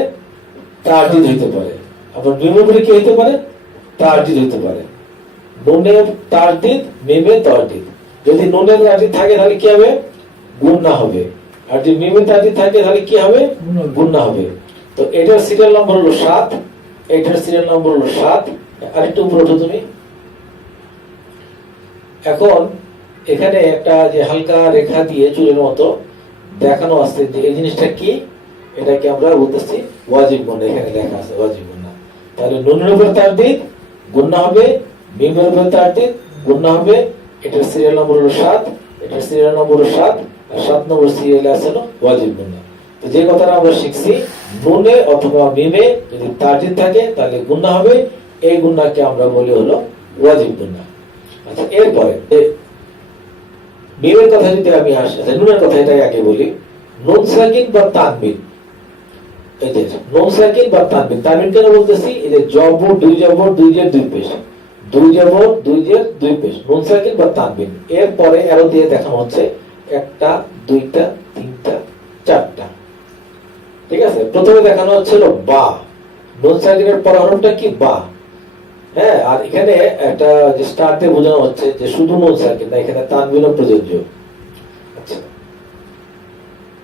তারদিদ হইতে পারে আবার মিমের উপরে কি হইতে পারে তারদিদ হইতে পারে নুনের তারদিদ মিমের তারদিদ যদি নুনের তারদিদ থাকে তাহলে কি হবে গুণা হবে আর যদি মিমের তারদিদ থাকে তাহলে কি হবে গুণা হবে তো এটার সিরিয়াল নম্বর হলো 7 এটার সিরিয়াল নম্বর হলো 7 আরেকটু উপরে ওঠো তুমি এখন এখানে একটা যে হালকা রেখা দিয়ে চুলের মতো দেখানো আছে যে এই জিনিসটা কি, এটাকে আমরা বলতেছি ওয়াজিব গুন্না। এখানে লেখা আছে ওয়াজিব গুন্না। তাহলে নুনের উপর তারদিদ গুন্না হবে, মিমের উপর তারদিদ গুন্না হবে। এটার সিরিয়াল নম্বর হলো 7, এটার সিরিয়াল নম্বর হলো 7, আর 7 নম্বর সিরিয়ালে আছে হলো ওয়াজিব গুন্না। তো যে কথাটা আমরা শিখছি, নুনে অথবা মিমে যদি তারদিদ থাকে তাহলে গুন্না হবে, এই গুন্নাকে আমরা বলি হলো ওয়াজিব গুন্না। আচ্ছা, এরপরে মিমের কথা যদি আমি আসি, আচ্ছা নুনের কথা এটাই আগে বলি। নুন সাকিন বা তানবিন, এই যে নুন সাকিন বা তানবিন, তানবিন কেন বলতেছি? এই যে জবর দুই জবর দুই জের দুই পেশ, দুই জবর দুই জের দুই পেশ, নুন সাকিন বা তানবিন। এরপরে অ্যারো দিয়ে দেখানো হচ্ছে একটা, দুইটা, তিনটা, চারটা। ঠিক আছে, প্রথমে দেখানো হচ্ছিল বা, নুন সাকিনের পর হরফটা কি? বা। হ্যাঁ, আর এখানে একটা যে স্টার্টে বোঝানো হচ্ছে যে শুধু নুন সাকিন না, এখানে তানবিনও প্রযোজ্য। আচ্ছা,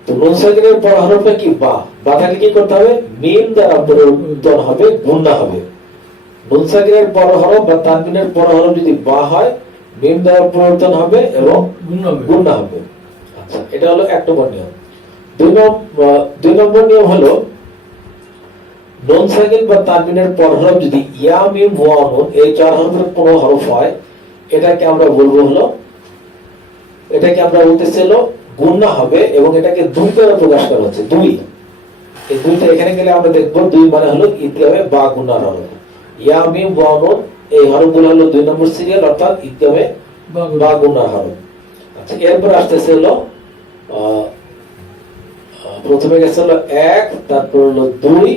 তো নুন সাকিনের পর হরফটা কি? বা। বা থাকলে কি করতে হবে? মিম দ্বারা পরিবর্তন হবে, গুন্না হবে। নুন সাকিনের পর হরফ বা তানবিনের পর হরফ যদি বা হয়, মিম দ্বারা পরিবর্তন হবে এবং গুন্না হবে। আচ্ছা, এটা হলো 1 নম্বর নিয়ম। 2 নম্বর নিয়ম হলো নুন সাকিন বা তানবিনের পর হরফ যদি ইয়া মিম ওয়া নুন এই 4 হরফের কোনো হরফ হয়, এটাকে আমরা বলবো হলো, এটাকে আমরা বলতেছিল গুন্না হবে, এবং এটাকে 2 দ্বারা প্রকাশ করা হচ্ছে। 2, এই 2টা এখানে গেলে আমরা দেখব 2 মানে হলো ইদগামে বা গুন্নার হরফ। ইয়া মিম ওয়া নুন এই হরফগুলো হলো 2 নম্বর সিরিয়াল, অর্থাৎ ইদগামে বা গুন্নার হরফ। আচ্ছা, এরপর আসতেছে হলো প্রথমে গেছে হলো 1, তারপর হলো 2,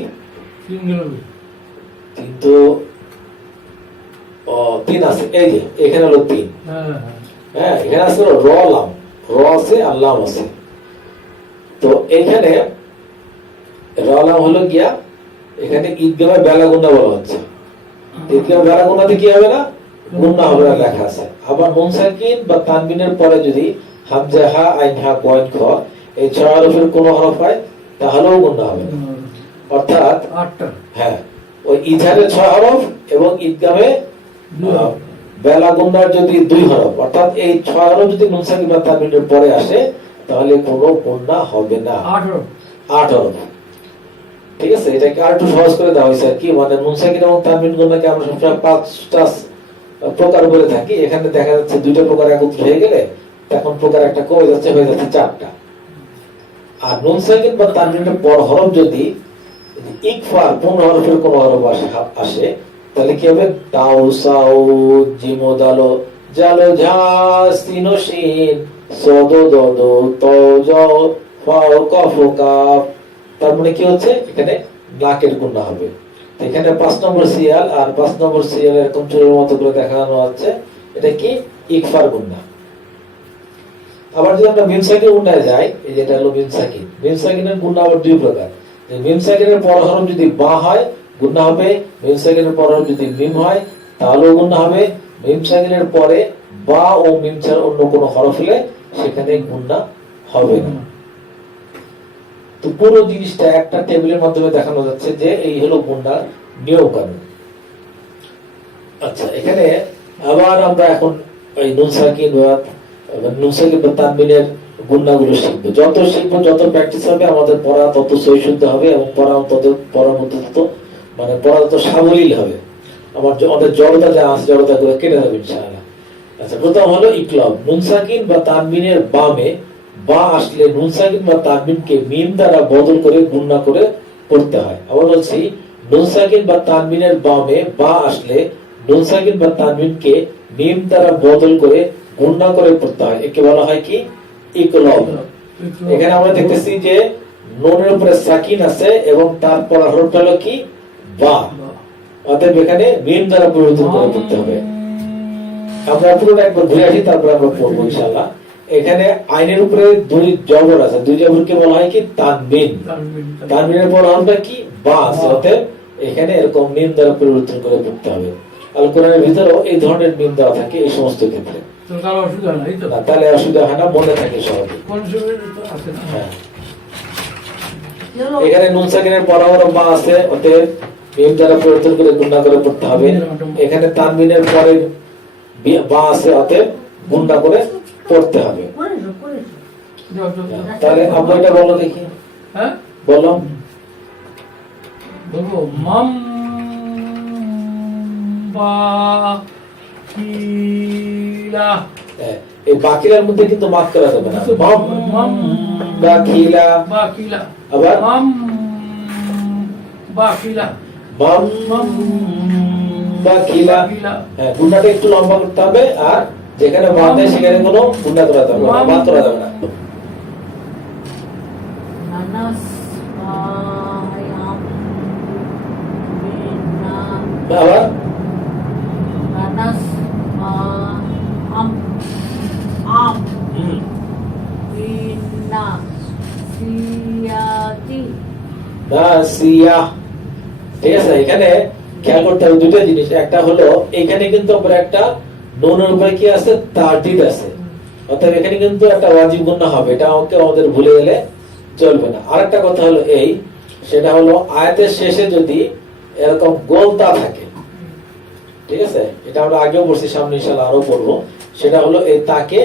কিন্তু 3 আছে। এই যে এখানে হলো 3। হ্যাঁ, এখানে আছে র লাম, র আছে আর লাম আছে। তো এখানে র লাম হলো গিয়া এখানে ঈদগামে বেলা গুন্না বলা হচ্ছে। ঈদগামে বেলা গুন্নাতে কি হবে না? গুন্না হবে না লেখা আছে। আবার নুন সাকিন বা তানবিনের পরে যদি হামজা হা আইন হা কয়েন খ এই 6 হরফের কোন হরফ হয়, তাহলেও গুন্না হবে না। অর্থাৎ 8টা, হ্যাঁ, ওই ইজহারে 6 হরফ এবং ঈদগামে বেলা গুন্নার যদি 2 হরফ, অর্থাৎ এই 6 হরফ যদি নুন সাকিন বা তানবিনের পরে আসে, তাহলে কোনো গুন্না হবে না। 8 হরফ। ঠিক আছে, এটাকে আর একটু সহজ করে দেওয়া হয়েছে আর কি, মানে নুন সাকিন এবং তানবিন গুন্নাকে আমরা সবসময় 5টা প্রকার বলে থাকি। এখানে দেখা যাচ্ছে 2টা প্রকার একত্র হয়ে গেলে তখন প্রকার একটা কমে যাচ্ছে, হয়ে যাচ্ছে 4টা। আর নুন সাকিন বা তানবিনের পর হরফ যদি ইকফা 15 হরফের কোন হরফ আসে, তাহলে কি হবে? তাও সাও জিমো দালো জালো ঝা সিনো শিন সদো দদো তো যাও ফাও কফ কাফ। তার মানে কি হচ্ছে? এখানে নাকের গুন্না হবে। এখানে 5 নম্বর সিরিয়াল, আর 5 নম্বর সিরিয়াল এরকম চুলের মতো করে দেখানো হচ্ছে, এটা কি? ইকফার গুন্না। আবার যদি আমরা মিম সাকিন গুন্নায় যাই, এই যেটা হলো মিম সাকিন। মিম সাকিনের গুন্না আবার 2 প্রকার। মিম সাকিনের পর হরফ যদি বা হয়, গুন্না হবে। মিম সাকিনের পর হরফ যদি মিম হয়, তাহলেও গুন্না হবে। মিম সাকিনের পরে বা ও মিম ছাড়া অন্য কোনো হরফ হলে সেখানে গুন্না হবে না। তো পুরো জিনিসটা একটা টেবিলের মাধ্যমে দেখানো যাচ্ছে যে এই হলো গুন্নার নিয়ম কানুন। আচ্ছা, এখানে আবার আমরা এখন এই নুন সাকিন বা তানবিনের গুন্নাগুলো শিখবো। যত শিখবো, যত প্র্যাকটিস হবে, আমাদের পড়া তত সহিশুদ্ধ হবে, এবং পড়ার মধ্যে তত মানে পড়া তত সাবলীল হবে। আমাদের জড়তা যা আছে, জড়তা গুলো কেটে যাবে ইনশাআল্লাহ। আচ্ছা, প্রথম হলো ইকলাব। নুন সাকিন বা তানবিনের বামে বা আসলে নুন সাকিন বা তানবিনকে মিম দ্বারা বদল করে গুন্না করে পড়তে হয়। আবার বলছি, নুন সাকিন বা তানবিনের বামে বা আসলে নুন সাকিন বা তানবিনকে মিম দ্বারা বদল করে গুন্না করে পড়তে হয়। একে বলা হয় কি? ইকলাব। এখানে আমরা দেখতেছি যে নুনের উপরে সাকিন আছে এবং তারপর হরফটা হলো কি? বা। অতএব এখানে মিম দ্বারা পরিবর্তন করে পড়তে হবে। আমরা পুরোটা একবার ঘুরে আসি, তারপর আমরা পড়বো ইনশাআল্লাহ। এখানে আইনের উপরে 2 জবর আছে, 2 জবরকে বলা হয় কি? তানবিন। তানবিনের পর হরফটা কি? বা আছে। অতএব এখানে এরকম মিম দ্বারা পরিবর্তন করে পড়তে হবে। আল কোরআনের ভিতরেও এই ধরনের মিম দেওয়া থাকে এই সমস্ত ক্ষেত্রে। তাহলে অসুবিধা হয় না, মনে থাকে সহজে। হ্যাঁ, এখানে নুন সাকিনের পর হরফ বা আছে, অতএব মিম দ্বারা পরিবর্তন করে গুন্না করে পড়তে হবে। এখানে তানবিনের পরে বা আছে, অতএব গুন্না করে পড়তে হবে। করেছো করেছো যাও, যাও, যাও। তাহলে আব্বু এটা বলো দেখি, হ্যাঁ বলো। বলবো মাম বা কিলা হ্যাঁ, এই বাকিলার মধ্যে কিন্তু মাফ করা যাবে না। মাম বাকিলা, বা কিলা আবার মাম বা কিলা মাম বাকিলা। কিলা হ্যাঁ, গুণাটা একটু লম্বা করতে হবে, আর যেখানে বাদ দেয় সেখানে কোনো গুণা করা যাবে না, বাদ করা যাবে না। নানাস আয়াম বিনা আবার নানাস আম আম হুম, বিনা সিয়াতি নাসিয়া। ঠিক আছে, এখানে খেয়াল করতে হবে দুটো জিনিস। একটা হলো এখানে কিন্তু আমরা একটা নুনের উপরে কি আছে, তারদিদ আছে, অর্থাৎ এখানে কিন্তু একটা ওয়াজিব গুণা হবে, এটা আমাদের ভুলে গেলে চলবে না। আরেকটা কথা হলো এই, সেটা হলো আয়াতের শেষে যদি এরকম গোলতা থাকে, ঠিক আছে, এটা আমরা আগেও পড়ছি, সামনে ইনশাআল্লাহ আরো পড়বো। সেটা হলো এই তাকে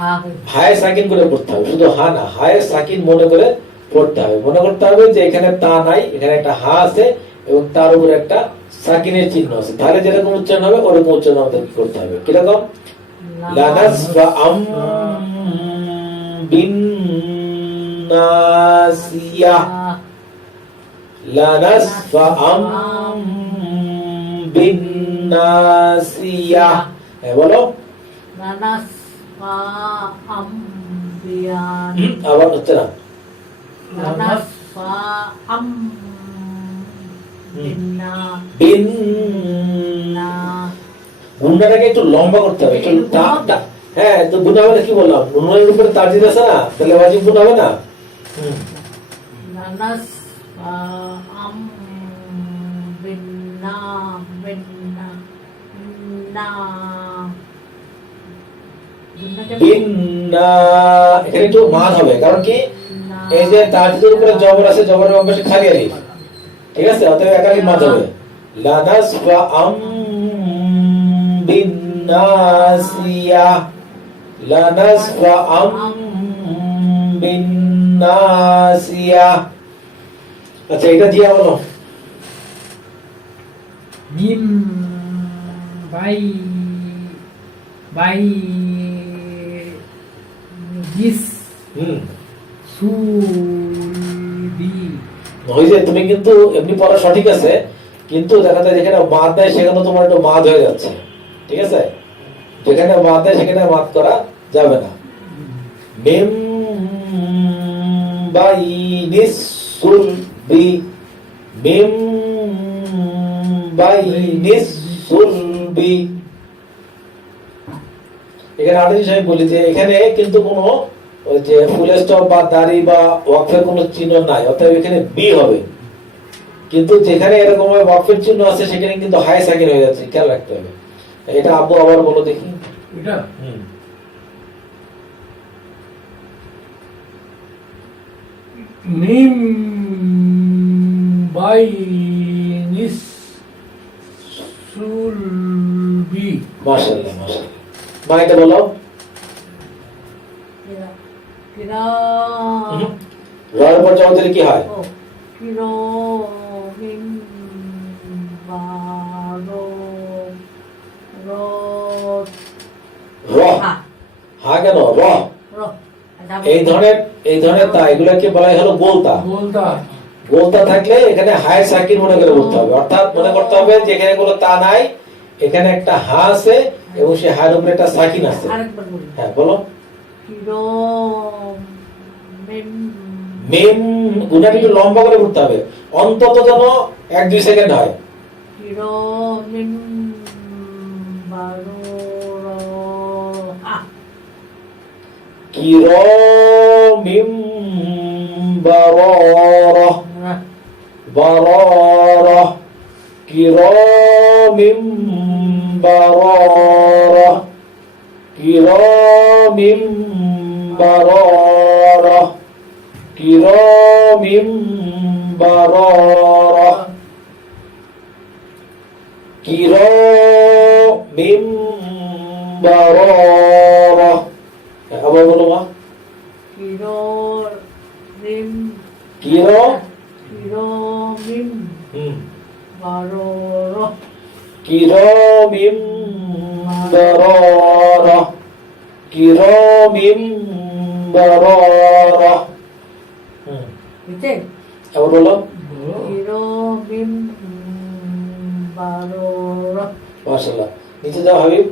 হা হায় সাকিন করে পড়তে হবে, শুধু হা না, হায় সাকিন মনে করে পড়তে হবে। মনে করতে হবে যে এখানে তা নাই, এখানে একটা হা আছে এবং তার উপর একটা সাকিনের চিহ্ন আছে, তাহলে যেরকম উচ্চারণ হবে ওরকম উচ্চারণ আমাদের করতে হবে। কিরকম? লানাস বা আম বিন নাসিয়া, লানাস বা আম বিন নাসিয়া। হ্যাঁ, বলো। নানাস আম বিয়ান আবার হচ্ছে না। নানাস আম বিনা বিন, না গুণটাকে একটু লম্বা করতে হবে, একটু হ্যাঁ, তো গুণ হবে না, কি বললাম, নুনের উপরে তারজিদ আছে না, তাহলে ওয়াজিব গুণ হবে না। নানাস আম বিনা বিনা না বিন না, এখানে একটু মান হবে, কারণ কি এই যে তারজিদের উপরে জবর আছে, জবরের অংশে খালি আলিফ, ঠিক আছে, অতএব একালিফ মান হবে। লানাস ওয়া আম বিন নাসিয়া, লানাস ওয়া আম বিন নাসিয়া। আচ্ছা, এটা জিয়া বলো। মিম বাই বাই দিস হুম, সুলবি ওই যে তুমি কিন্তু এমনি পড়া সঠিক আছে, কিন্তু দেখা যায় যেখানে মাদ দেয় সেখানে তোমার একটু মাদ হয়ে যাচ্ছে, ঠিক আছে, যেখানে মাদ দেয় সেখানে মাদ করা যাবে না। মিম বাইনিস সুলবি, মিম বাইনিস সুলবি। এখানে আরেকটা জিনিস আমি বলি যে এখানে কিন্তু কোনো ওই যে ফুল স্টপ বা দাড়ি বা ওয়াকফের কোনো চিহ্ন নাই, অর্থাৎ এখানে বি হবে, কিন্তু যেখানে এরকম ওয়াকফের চিহ্ন আছে সেখানে কিন্তু হাই সাকিন হয়ে যাচ্ছে, খেয়াল রাখতে হবে। এটা আব্বু আবার বলো দেখি। এটা মিম বাই নিস সুলবি মাশাআল্লাহ, মাশাআল্লাহ। মা এটা বলো। কিরা রয়ের পর জমা দিলে কি হয়? ও কিরো মিন বারো রো র, হা কেন র? রো এই ধরনের তা এগুলাকে বলা হয় হলো গোলতা। বলতা গোলতা থাকলে এখানে হাই সাকিন মনে করে বলতে হবে, অর্থাৎ মনে করতে হবে যে এখানে কোনো তা নাই, এখানে একটা হা আছে এবং সেই হার উপরে একটা সাকিন আছে। আরেকবার বলি হ্যাঁ, বলো। কিরো মিন মিম গুণাটা একটু লম্বা করে করতে হবে, অন্তত যেন 1-2 সেকেন্ড হয়। কিরো মিন বারো রো কিরামিম বারারা, বারারা, কিরামিম বারারা, কিরামিম বারারা, কিরামিম বারারা, কিরামিম বারারা, আবার বলো মা। কিরো মিম কিরো কিরো মিম হুম বারো র কিরমিম বারারা কিরমিম বারারা বুঝছে আবার বলো। কিরো মিম বারো র মাশাআল্লাহ। নিচে যাও হাবিব।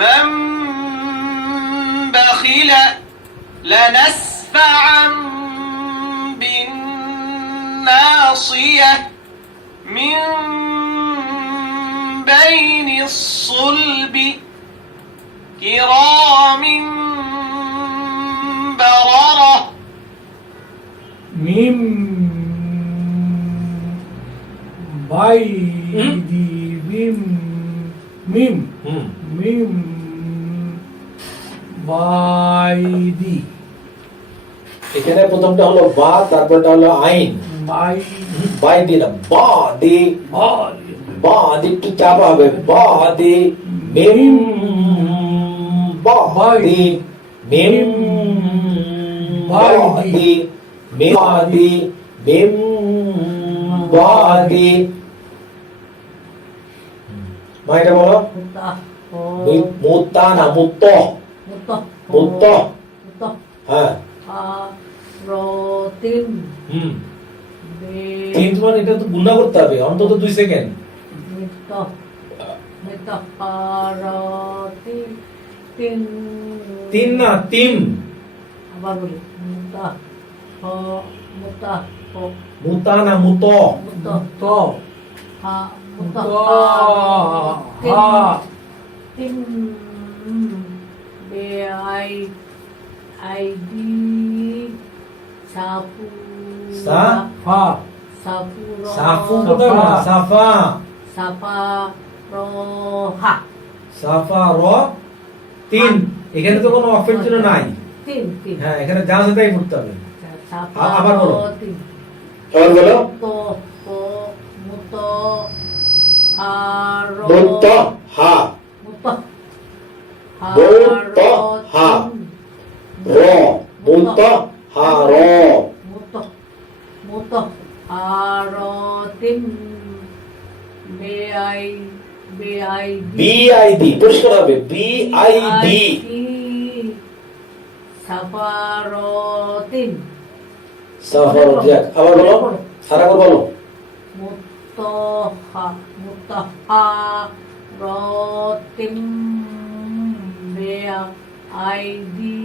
من بخل لنسفعا بالناصية من بين الصلب كرام بررة মিম বাই দি মিম মিম হুম মিম বাই দি এখানে প্রথমটা হলো বা, তারপরটা হলো আইন। বাই বাই দিলাম বা দি, বা দি একটু চাপা হবে, বা দি মিম বা দি মিম বা দি মিম বা দি মিম বা দি। মা এটা বলো। মুতা ও মুত্তা না মুত্ত, মুত মুত্ত। মুত হ্যাঁ আ র তিন হুম বে 3 মানে এটা তো গুণা করতে হবে অন্তত 2 সেকেন্ড। মিত মিত আ র তিন তিন 3 না 3। আবার বলি মুতা হ মুতা হ মুতা না মুত। মুত তো হা মুত তো হা হা তিন বে আই আই ডি সাপু সা ফা সাপু র সাফু কোথায় না সাফা। সাপা র হা সাফা র 3। এখানে তো কোনো অফেন্স চিহ্ন নাই। তিন তিন হ্যাঁ এখানে যা আছে তাই পড়তে হবে। সাপা আবার বলো। তিন আবার বলো। তো তো মুত আর মুত হা মুত মুত হা র মুত হা র মুত মুত আর তিন বেআই বেআই বি আই ডি পরিষ্কার হবে বি আই ডি। সাফার তিন সাফার যাক আবার বলো আর একবার বলো। মুতহা মুতহা রতিম বেআ আইডি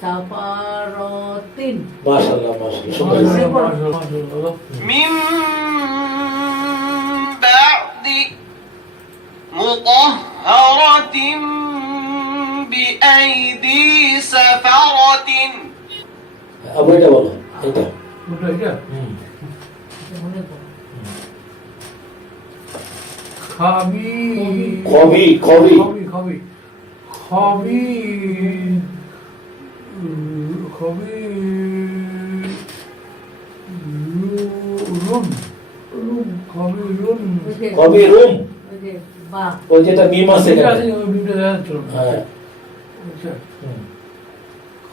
সাফারতিন মাশাআল্লাহ মাশাআল্লাহ সুন্দর। من بعد مطهرة بأيدي سفرة আবার এটা বলো এটা। এটা হুম মনে করো খাবি কবি কবি খাবি খাবি খাবি রুম রুম খাবি রুম কবি রুম ওই যে বা ওই যেটা মিম আছে এখানে। হ্যাঁ হুম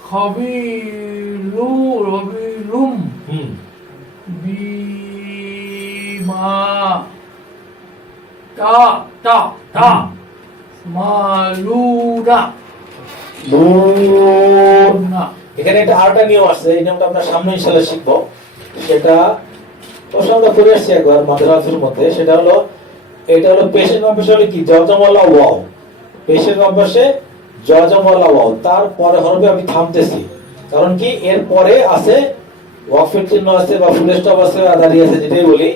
খাবি রবি রুম হুম বিমা তা তা তা মালুনা নূর। না এখানে একটা আরেকটা নিয়ম আছে, এই নিয়মটা আমরা সামনে ইনশাআল্লাহ শিখবো। সেটা অবশ্য আমরা পড়ে আসছি একবার মাদ্রাসার মধ্যে। সেটা হলো এটা হলো পেশেন্ট অভ্যাস হলো কি জজমওয়ালা ওয়াও। পেশেন্ট অভ্যাসে জজমওয়ালা ওয়াও, তারপরে হরফে আমি থামতেছি, কারণ কি এর পরে আছে ওয়াকফের চিহ্ন আছে বা ফুল স্টপ আছে বা দাঁড়িয়ে আছে, যেটাই বলি।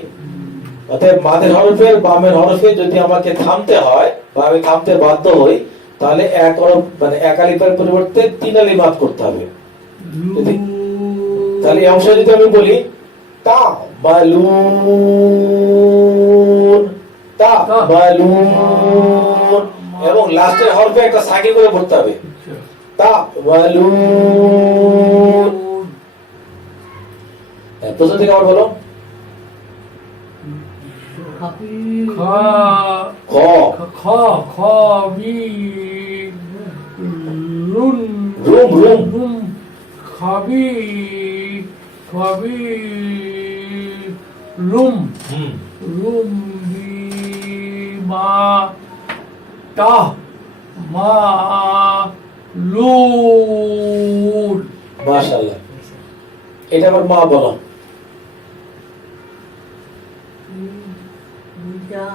অতএব মাদের হরফের বামের হরফে যদি আমাকে থামতে হয় বা আমি থামতে বাধ্য হই, তাহলে এক হরফ মানে এক আলিফের পরিবর্তে 3 আলিফ বাদ করতে হবে। তাহলে এই অংশে যদি আমি বলি তা মালুন তা মালুন এবং লাস্টের হরফে একটা সাকিন করে পড়তে হবে তা মালুন। প্রথম থেকে আবার বলো। খাবি খা খ খা খাবি রুন রুম রুম রুম খাবি খাবি রুম হুম রুম বি মা টা মা লুর মাশাআল্লাহ। এটা আবার মা বলো। বিজা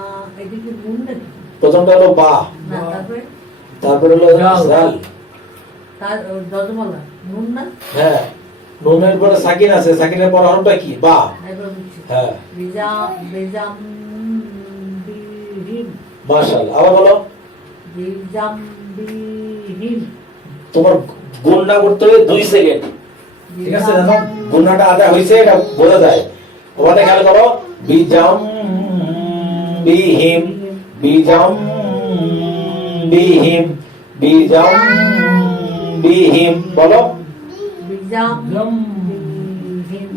এদিকে নুন নাকি প্রথমটা হলো বা, না তারপরে তারপরে হলো জাল। জাল। তার দজমালা নুন না হ্যাঁ, নুনের পরে সাকিন আছে, সাকিনের পর হরফটা কি? বা। একবার বুঝছি হ্যাঁ, বিজা বেজাম বিহিম মাশাআল্লাহ। আবার বলো। বিজাম বিহিম তোমার গুণনা করতে হবে 2 সেকেন্ড। ঠিক আছে, জানো গুণনাটা আদায় হয়েছে এটা বোঝা যায়। ওখানে খেয়াল করো, বিজাম বিহিম বিজাম বিহিম বিজাম বিহিম বলো। বিজাম জম বিহিম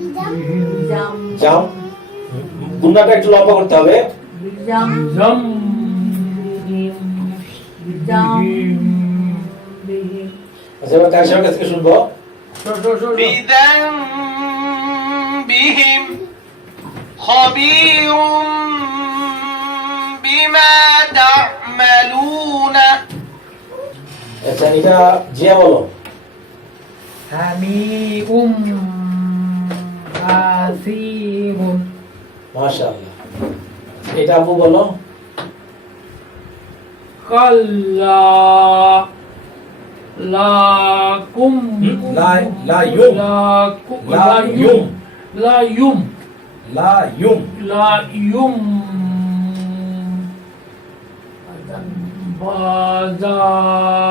বিজাম জাম, গুণনাটা একটু লম্বা করতে হবে। বিজাম জম বিহিম বিজাম বিহিম আচ্ছা, এবার কার কাছ থেকে শুনবো। بذنبهم خبير بما تعملون আচ্ছা, এটা জিয়া বলো। হামিউম হাসিবুন মাশাআল্লাহ। এটা আপু বলো। কাল্লা লাকুম লা ইউম। লাকুম লা ইউম। লা ইউম লা ইউম লা ইউম বাজার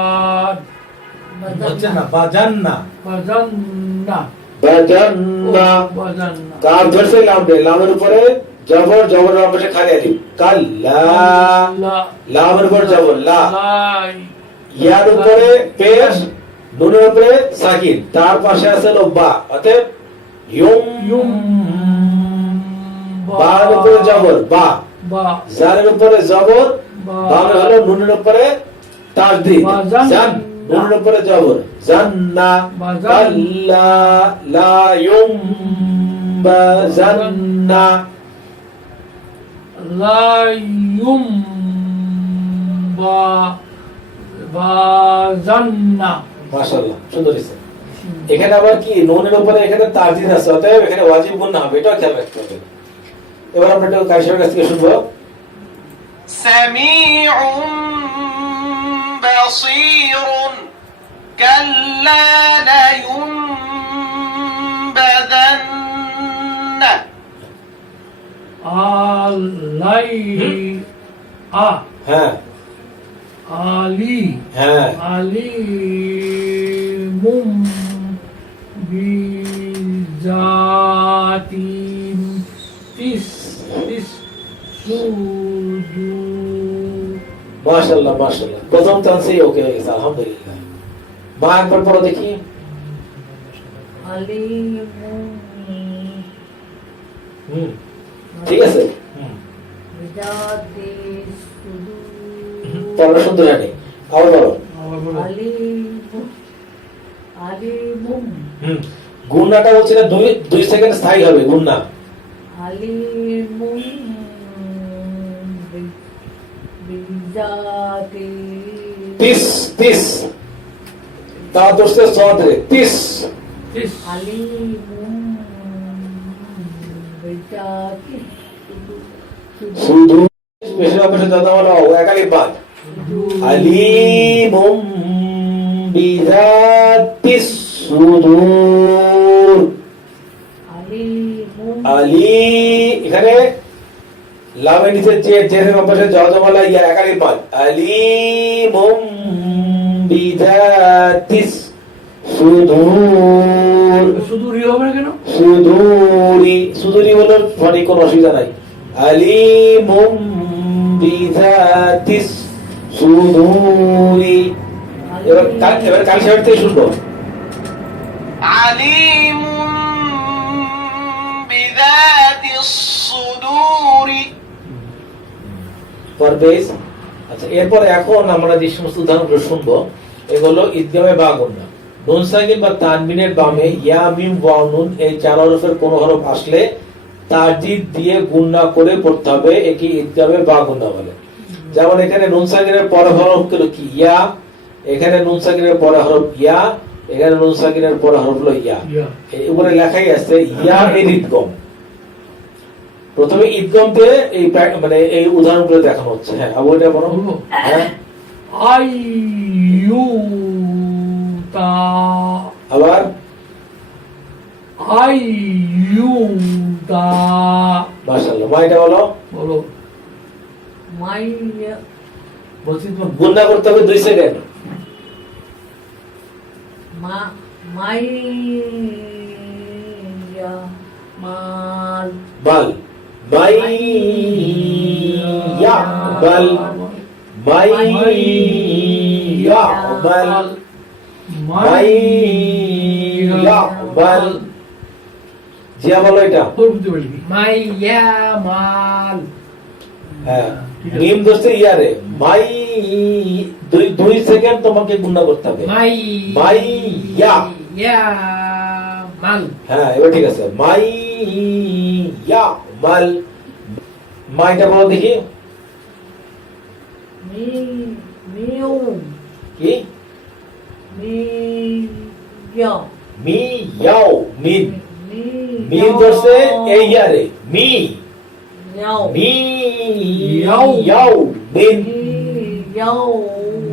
হচ্ছে না, বাজান্না। বাজান্না বাজান্না। বাজান্না কার ধরছে লাম দে, লামের উপরে জবর, জবরের পাশে খালি আলিফ। কাল্লা, লা লামের উপর জবর লা, লাই ইয়ার উপরে পেশ, নুনের উপরে সাকিন, তার পাশে আছে হলো বা, অতএব ইউম। ইউম বার উপরে জবর বা, বা জারের উপরে জবর, বা বামে হলো নুনের উপরে তাসদীদ, বাজান। জান, নুনের উপরে জবর, জান্না। বাজান। কাল্লা লা ইউম বাজান্না। লা ইউম বা বাজান্না মাশাআল্লাহ, সুন্দর হয়েছে। এখানে আবার কি নুনের উপরে এখানে তাসদীদ আছে, অতএব এখানে ওয়াজিব গুণ না হবে, এটা খেয়াল রাখতে হবে। এবার আমরা একটু কারিশমার কাছ থেকে শুনবো। سميع بصير كلا لينبذن আলাই আ হ্যাঁ আলি হ্যাঁ, আলিমুম বিজাতিন তিস তিস সুদু মাশাআল্লাহ মাশাআল্লাহ। প্রথম চান্সেই ওকে হয়ে গেছে, আলহামদুলিল্লাহ। মা একবার পড়ো দেখি। আলিমুম হুম, ঠিক আছে, বিজাতি সুদূর পড়াটা সুন্দর জানি। আবার বলো। আলিমুম আলিমুম হুম, গুণনাটা হচ্ছে না 2 সেকেন্ড স্থায়ী হবে গুণনা। আলিমুম বিজাতি তিস তিস, তা দোস্তে সদরে তিস। তিস আলিমুম বিজাতি শুধু পেশের অপেক্ষা দাদা বলো একালি বাদ। আলিমুম বিজাতিস সুদূর। আলিমুম আলি, এখানে লামের নিচে যে জেরের অপেক্ষা জজমালা ইয়া একালি বাদ। আলিমুম বিজাতিস সুদূর। শুধু রি হবে না কেন? সুদূরি, সুদূরি বলে সঠিক কোনো অসুবিধা নাই। আলিমুম বিজাতিস সুদূরি। এবার কাল সাহেব থেকে শুনবো। عليم بذات الصدور পারভেজ। আচ্ছা, এরপর এখন আমরা যে সমস্ত উদাহরণগুলো শুনবো, এগুলো ঈদগামে বা গুণনা। নুন সাকিন বা তানবিনের বামে ইয়া মিম ওয়াও নুন এই চার হরফের কোন হরফ আসলে তাজিদ দিয়ে গুণনা করে পড়তে হবে, একে ঈদগামে বা গুণনা বলে। যেমন এখানে নুন সাকিনের পরে হরফ হলো কি ইয়া, এখানে নুন সাকিনের পরে হরফ ইয়া, এখানে নুন সাকিনের পরে হরফ হলো ইয়া। ইয়া। এই উপরে লেখাই আছে ইয়া এর ঈদগম। প্রথমে ঈদগমতে এই মানে এই উদাহরণগুলো দেখানো হচ্ছে। হ্যাঁ, আবু এটা বলো। বলবো? হ্যাঁ, আই ইউ তা আবার আই ইউ তা মাশাআল্লাহ। মা এটা বলো। বলো মাই বলছি তোমার গুণনা করতে হবে 2 সেকেন্ড। মা মাই মাল বাল মাই ইয়া বাল মাই ইয়া বাল মাই ইয়া বাল। জিয়া বলো এটা। তোর বুঝতে পারবি মাইয়া মাল হ্যাঁ, মিম দোস্তে ইয়া রে মাই 2 সেকেন্ড তোমাকে গুণনা করতে হবে। মাই মাইয়া। ইয়া মাল হ্যাঁ, এবার ঠিক আছে। মাই ইয়া মাল। মাইটা বলো দেখি। মি মিউ কি? মিয়া মি ইয়াও মিন। মি মিম দোস্তে এই ইয়া রে মি ইয়াও মি ইয়াও মিন। ইয়াও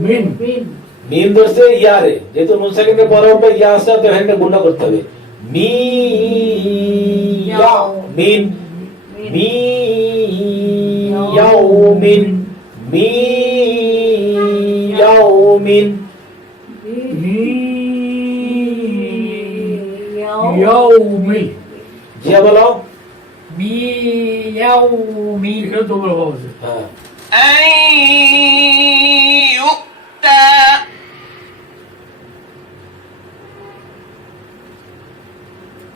মিন। মিন মিম দোস্তে ইয়া রে, যেহেতু নুন সেকেন্ডের পরে উপরে ইয়া আসছে তো এখানে গুণনা করতে হবে। মি ইয়া মিন মি ইয়াও মিন মি ইয়াও মিন। ইয়াউমি জিয়া বলো। মিয়াউমি এটা তোমার অভাব আছে। হ্যাঁ, أن يؤتى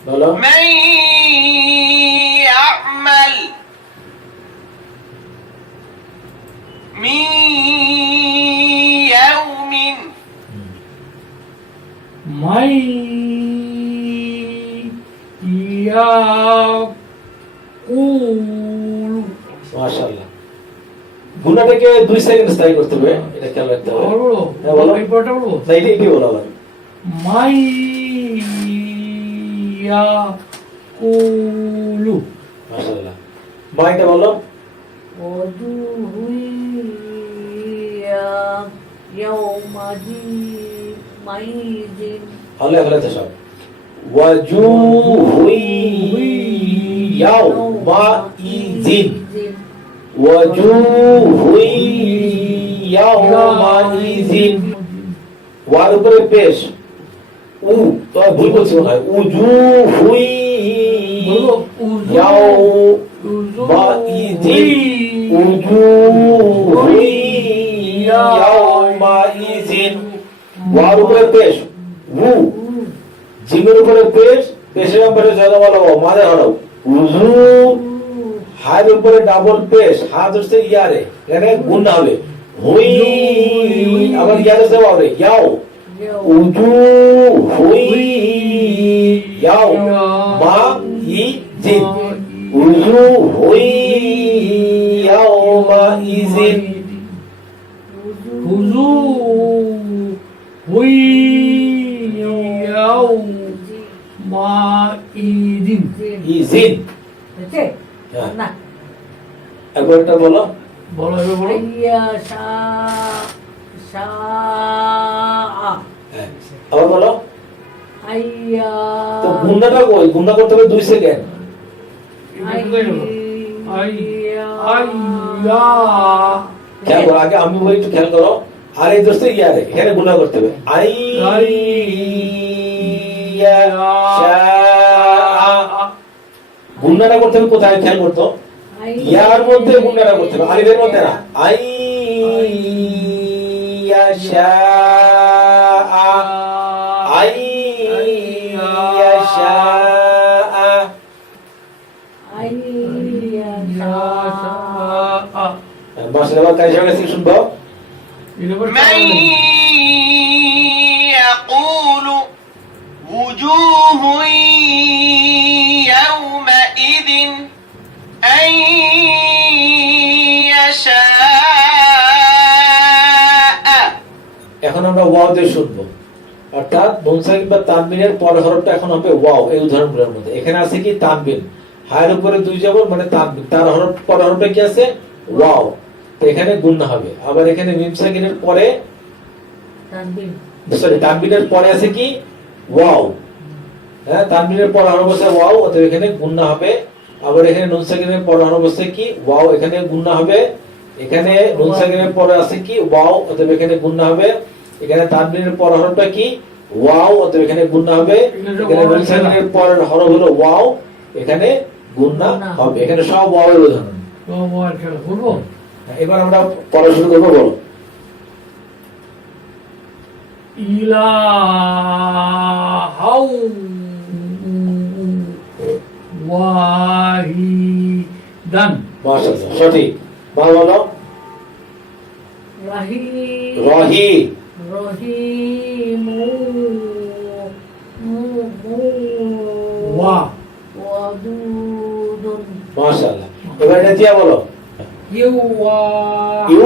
বলো। من يعمل من يوم মাই ইয়াকুলু মাশাআল্লাহ। গুণাটাকে 2 সেকেন্ড স্থায়ী করতে হবে, এটা খেয়াল রাখতে হবে। বলো হ্যাঁ, বলো। এই পড়টা বলবো না, এটা বলো আবার। মাই ইয়াকুলু মাশাআল্লাহ। মাইটা বলো। ওদুহুইয়া ইয়াউমাদি মাইদিন হলে হলে তো সব ওয়াজুহুই ইয়াউমাইযিন ওয়াজুহুই ইয়াউমাইযিন। ওয়ার উপরে পেশ উ, তো ভুল বলছি মনে হয়। উজুহুই বলবো উজু ইয়াউমাইযিন উজুহুই ইয়াউমাইযিন। ওয়ার উপরে পেশ উ, জিমের উপরে পেশ, পেশের উপরে জায়গা বলো মাঝে হলো উজু। হার উপরে ডাবল পেশ, হাত হচ্ছে ইয়ারে, এখানে গুণ হবে হুই, আবার ইয়ারে যাওয়া হবে ইয়াও উজু হুই ইয়াও মা ই জিন উজু হুই ইয়াও মা ই জিন। হুজু হুই ইয়াউমাইদিন ই জিন। হচ্ছে হ্যাঁ। না একবার একটা বলো। বলো এবার বলো আইয়া সা সা হ্যাঁ, আবার বলো। আইয়া তো গুণাটা কই? গুণা করতে হবে 2 সেকেন্ড। খেয়াল করো, আগে আমি বলি একটু খেয়াল করো। আর এই দোস্তে ইয়ারে, এখানে গুণা করতে হবে আই ইয়া শা। গুণাটা করতে হবে কোথায় খেয়াল করতো? ইয়ার মধ্যে গুণাটা করতে হবে, আলিফের মধ্যে না। আই ইয়া শা আই ইয়া শা। মাসের আবার কাজ হয়ে গেছে, শুনবো। من আমরা ওয়াও দিয়ে শুনবো, অর্থাৎ নুন সাকিন বা তানবিনের পরের হরফটা এখন হবে ওয়াও। এই উদাহরণগুলোর মধ্যে এখানে আছে কি তানবিন, হায়ের উপরে দুই জবর মানে তানবিন, তার হরফ পরের হরফটা কি আছে ওয়াও, তো এখানে গুণনা হবে। আবার এখানে মিম সাকিনের পরে তানবিন সরি তানবিনের পরে আছে কি ওয়াও, হ্যাঁ তানবিনের পরে হরফ আছে ওয়াও, অতএব এখানে গুণনা হবে। আবার এখানে নুন সাকিনের পরে হরফ আছে কি ওয়াও, এখানে গুণনা হবে। এখানে নুন সাকিনের পরে আছে কি ওয়াও, অতএব এখানে গুণনা হবে। এখানে তানবিনের পরে হরফটা কি ওয়াও, অতএব এখানে গুণনা হবে। এখানে নুন সাকিনের পরের হরফ হলো ওয়াও, এখানে গুণনা হবে। এখানে সব ওয়াওয়ের উদাহরণ। তো বল খেলা করবো। এবার আমরা পড়া শুরু করবো, বলো। ইলাহাউ ওয়াহিদান। মাশাআল্লাহ, সঠিক। মা বলো। রাহি রহি রহিমু ওয়া ওয়াদুদুন মাশাআল্লাহ। এবার এটা দিয়া বলো। ইউ ওয়া ইউ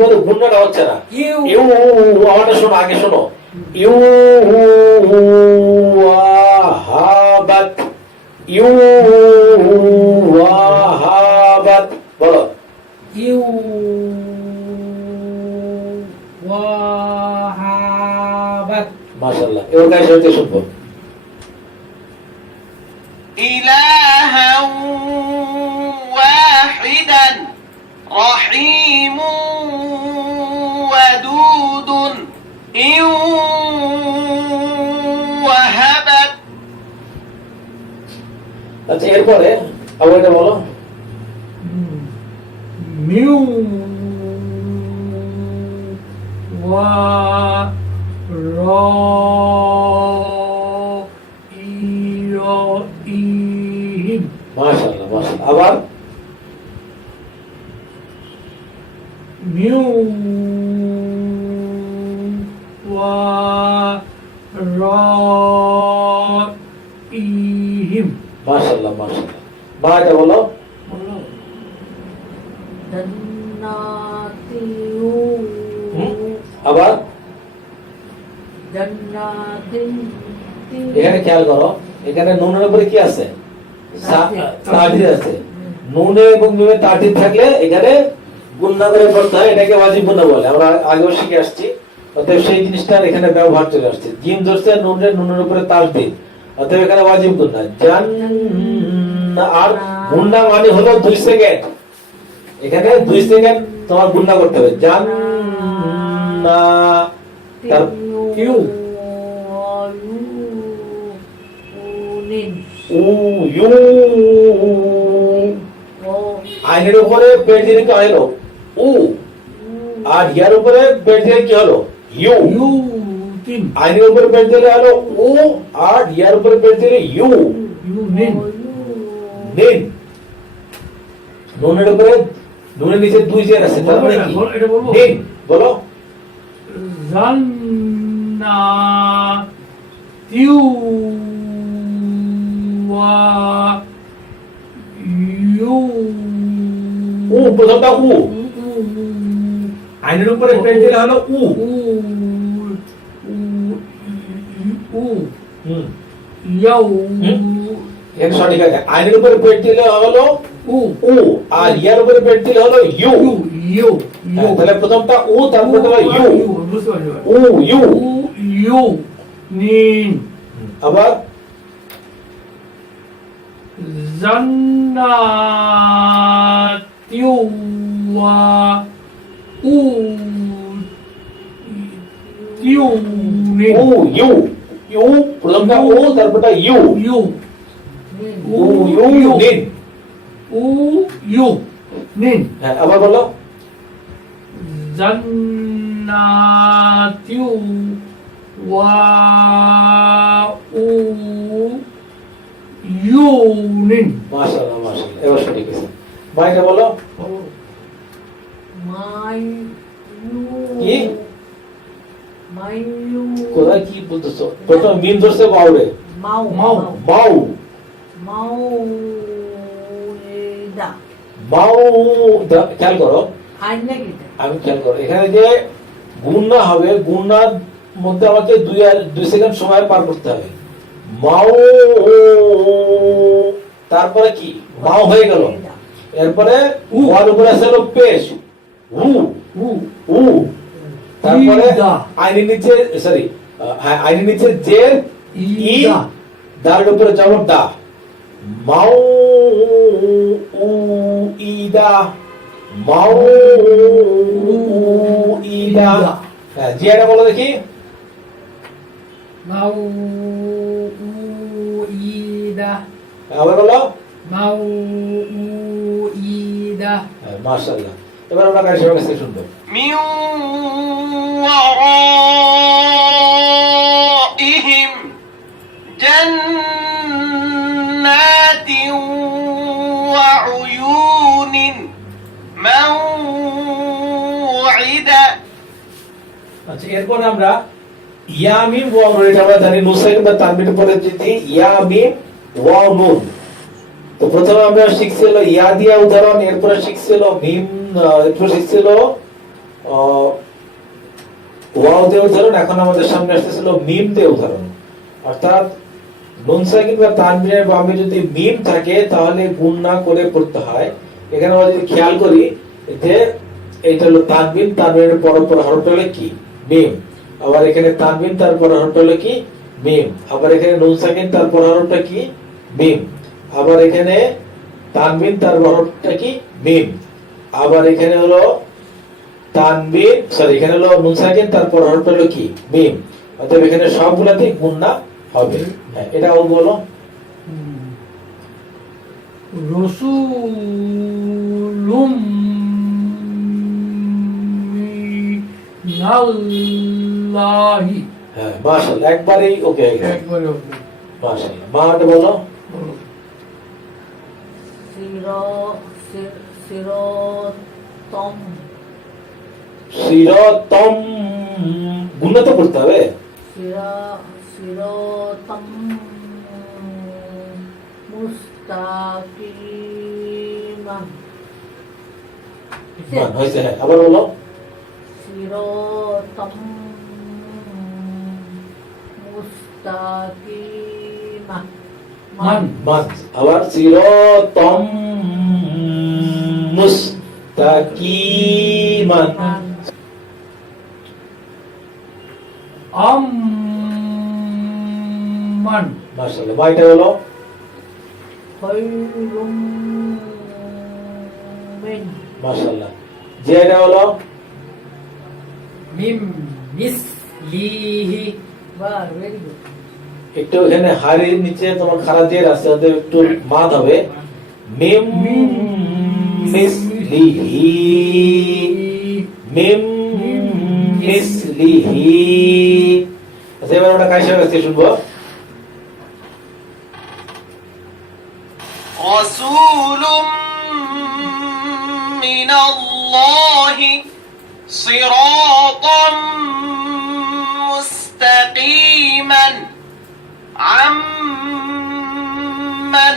বলে গুণনাটা হচ্ছে না। ইউ ইউ আমারটা শোনো, আগে শোনো। ইউ ওয়াহাবাত, ইউ ওয়াহাবাত, বলো। ইউ ওয়াহাবাত মাশাআল্লাহ। এবার গায়ে সাথে শুনবো। إلها واحدا رحيم ودود إن وهبت আচ্ছা, এরপরে আবার এটা বলো। মিউ ওয়া র ইহিম। মাশাআল্লাহ, মাশাআল্লাহ। আবার মিউ ওয়া র ইহিম। মাশাআল্লাহ, মাশাআল্লাহ। মা এটা বলো। জান্নাতিউ আবার জান্নাতিন এখানে খেয়াল করো, এখানে নুনের উপরে কি আছে তাজিদ আছে। নুনে এবং মিমে তাজিদ থাকলে এখানে গুণনা করে পড়তে হয়, এটাকে ওয়াজিব গুণনা বলে। আমরা আগেও শিখে আসছি, অতএব সেই জিনিসটার এখানে ব্যবহার চলে আসছে। জিম ধরছে নুনের উপরে তাজদিদ, অতএব এখানে ওয়াজিব গুণনা। আর গুণনা মানে হলো 2 সেকেন্ড, এখানে 2 সেকেন্ড তোমার গুণনা করতে হবে। জান্না তার কিউ নিন উ ইউ ও আইনের উপরে পেট দিয়ে কি হলো উ, আর ইয়ার উপরে পেট দিয়ে কি হলো ইউ। ইউ তিন আইনের উপরে পেট দিলে হলো উ, আর ইয়ার উপরে পেট দিলে ইউ। ইউ নিন নিন, নুনের উপরে নুনের নিচে 2 জের আছে, তার মানে কি এটা বলবো। নিন, বলো। জান্নাতিউ ওয়া ইউ উ প্রথমটা উ, আইনের উপরে পেট দিলে হলো উ। উ হুম, ইয়াউ এর সঠিক আছে। আইনের উপরে পেট দিলে হলো উ উ, আর ইয়ার উপরে পেট দিলে হলো ইউ। ইউ ইউ হ্যাঁ, তাহলে প্রথমটা উ, তারপরে হলো ইউ। বুঝতে পারছি উ ইউ। ইউ নিন আবার জান্নাতিউ ওয়া উ ইউ নিন উ ইউ, ইউ প্রথমটা উ, তারপরটা ইউ। ইউ উ ইউ নিন। উ ইউ নিন হ্যাঁ, আবার বলো। জান্নাতিউ ওয়া উ ইউ নিন মাশাআল্লাহ, মাশাআল্লাহ। এবার সঠিক আছে। মাইকে বলো। মাই কি মাইউ কোথায় কি বলতেছো? প্রথম মিম ধরছে বাউরে, মাউ মাউ বাউ মাউ দা বাউ। খেয়াল করো, আইন নাকি আমি খেয়াল করো, এখানে যে গুণনা হবে, গুণনা মধ্যে আমাকে 2 সেকেন্ড সময় পার করতে হবে। মাও, তারপরে কি মাও হয়ে গেল, এরপরে ওয়ার উপরে আছে হলো পেশ, উ উ উ, তারপরে ইদা। আইনের নিচে সরি আইনের নিচে জের ই, ইদা। দার উপরে জবর দা, মাও উ ইদা, মাও উ ইদা। হ্যাঁ জিয়াটা বলো দেখি। মাউইদা আবার বলো। মাউইদা হ্যাঁ, মাশাআল্লাহ। এবার আমরা কাছে কাছে শুনবো। من ورائهم جنات وعيون موعدا। আচ্ছা এরপর আমরা ইয়া মিম ওয়াও নুন, এটা আমরা জানি নুন সাকিন বা তানবিনের পরে যদি ইয়া মিম ওয়াও নুন। তো প্রথমে আমরা শিখছি হলো ইয়া দিয়া উদাহরণ, এরপরে শিখছি হলো মিম, এরপর শিখছি হলো ওয়াও দিয়ে উদাহরণ। এখন আমাদের সামনে আসতেছিল মিম দিয়ে উদাহরণ। অর্থাৎ নুন সাকিন বা তানবিনের বামে যদি মিম থাকে তাহলে গুণ না করে পড়তে হয়। এখানে আমরা যদি খেয়াল করি যে এইটা হলো তানবিন, তানবিনের পর হরফটা হলো কি মিম। আবার এখানে তানবিন তারপর হরফটা হলো কি মিম। আবার এখানে নুন সাকিন তারপর হরফটা কি মিম। আবার এখানে তানবিন তারপর হরফটা কি মিম। আবার এখানে হলো তানবিন সরি এখানে হলো নুন সাকিন তারপর হরফটা হলো কি মিম। অতএব এখানে সবগুলাতেই গুণনা হবে। হ্যাঁ এটাও বলো। রসুলুম মিনাল্লাহি। হ্যাঁ মাশাআল্লাহ, একবারেই ওকে হয়ে গেছে। একবারে ওকে। মাশাআল্লাহ। মাটা বলো। বলো। সিরতম সিরাতাম, গুণনা তো করতে হবে। সিরতম মুস্তাকিমান। মান হয়েছে। হ্যাঁ আবার বলো। সিরতম মুস্তাকিমান। মান মান। আবার সিরাতাম মুস্তাকিমান। আম্মান। মাশাআল্লাহ। মাইটা বলো। খৈরুম মিন। মাশাআল্লাহ। জেটা বলো। মিম মিসলিহি বাহ, ভেরি গুড। একটু এখানে হাড়ির নিচে তোমার খারা জের আছে, ওদের একটু মাদ হবে। মিম মিসলিহি, মিম মিসলিহি। আচ্ছা এবার আমরা কাইসার কাছে শুনবো। رسول من الله صراطا مستقيما عمن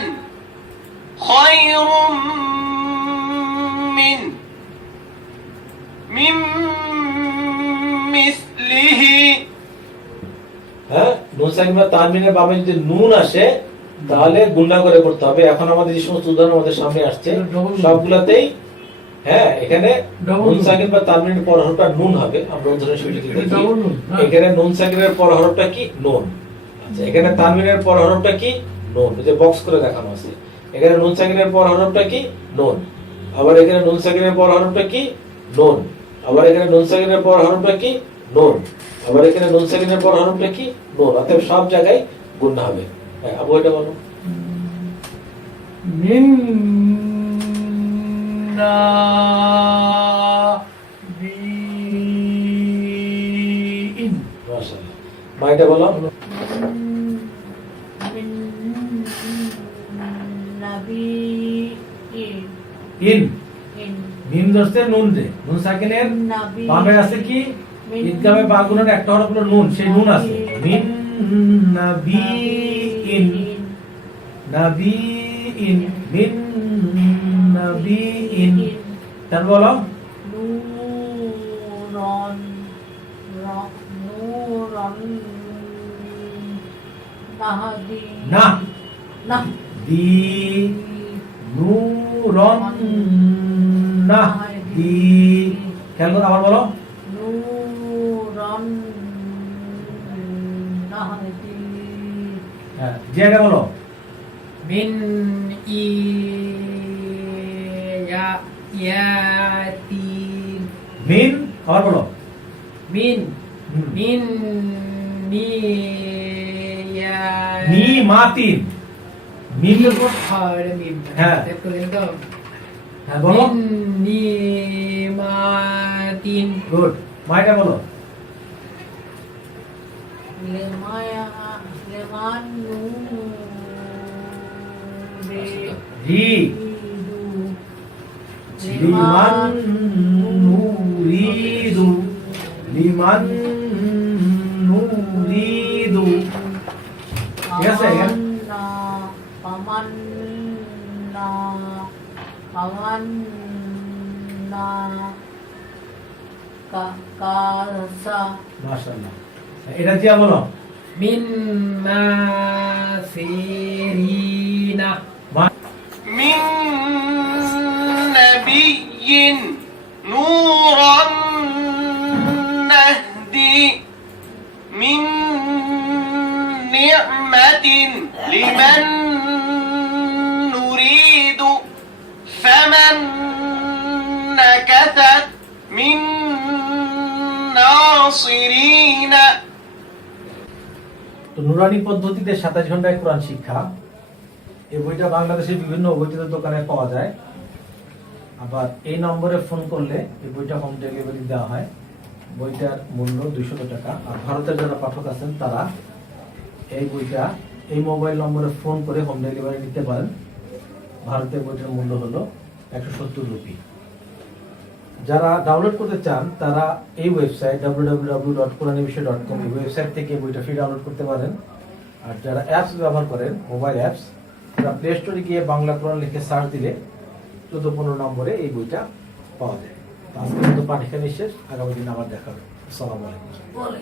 خير من مثله। হ্যাঁ নুন সাকিন বা তানবিনের বামে যদি নুন আসে তাহলে গুণনা করে পড়তে হবে। এখন আমাদের যে সমস্ত উদাহরণ আমাদের সামনে আসছে সবগুলাতেই হ্যাঁ এখানে নুন সাকিন বা তানবিনের পর হরফটা নুন হবে। আমরা উদাহরণ হিসেবে যদি দেখি ডাবল নুন, হ্যাঁ। এখানে নুন সাকিনের পর হরফটা কি নুন। আচ্ছা এখানে তানবিনের পর হরফটা কি নুন, এই যে বক্স করে দেখানো আছে। এখানে নুন সাকিনের পর হরফটা কি নুন। আবার এখানে নুন সাকিনের পর হরফটা কি নুন। আবার এখানে নুন সাকিনের পর হরফটা কি নুন। আবার এখানে নুন সাকিনের পর হরফটা কি নুন। অতএব সব জায়গায় গুণনা হবে। হ্যাঁ আবু এটা বলো। মিন নাবিয়্যিন। মাশাআল্লাহ। মাইটা বলো। মিন নাবিয়্যিন। ইন ইন মিম ধরছে নুন দে, নুন সাকিনের নাবি বামে আছে কি ইদগামে বা গুণের একটা হরফ হলো নুন, সেই নুন আছে। মিন নাবিইন, নাবিইন, মিন নাবিইন। তারপর বলো নূরন নূরন নাহদি না না দি নূরন নাহদি খেয়াল করে আবার বলো নূরন নাহদি হ্যাঁ জায়গা বলো মিন ইয়াতিন মিন আবার বলো মিন হুম। মিন নি মাতিন মিম মিম হ্যাঁ। দেখো তো হ্যাঁ বলো মিন নিমাতিন গুড মাইটা বলো লেমায়া লেমান জি লিমান নুরিদু লিমান নুরিদু ঠিক আছে পামান্না কাসা মাশাআল্লাহ এটা দিয়া বলো মিন মাসিরিনা من نبي نورا نهدي من نعمة لمن نريد فمن نكث من ناصرين তো নুরানি পদ্ধতিতে 27 ঘন্টায় কোরআন শিক্ষা এই বইটা বাংলাদেশের বিভিন্ন বইটির দোকানে পাওয়া যায় আবার এই নম্বরে ফোন করলে এই বইটা হোম ডেলিভারি দেওয়া হয় বইটার মূল্য 200 টাকা আর ভারতের যারা পাঠক আছেন তারা এই বইটা এই মোবাইল নম্বরে ফোন করে হোম ডেলিভারি নিতে পারেন ভারতের বইটার মূল্য হলো 170 রুপি যারা ডাউনলোড করতে চান তারা এই ওয়েবসাইট www.quranibishoy.com এই ওয়েবসাইট থেকে বইটা ফ্রি ডাউনলোড করতে পারেন আর যারা অ্যাপস ব্যবহার করেন মোবাইল অ্যাপস তারা প্লে স্টোরে গিয়ে বাংলা কোরআন লিখে সার্চ দিলে 14-15 নম্বরে এই বইটা পাওয়া যায় তো আজকের মতো পাঠ এখানে শেষ আগামী দিন আবার দেখা হবে আসসালামু আলাইকুম বলে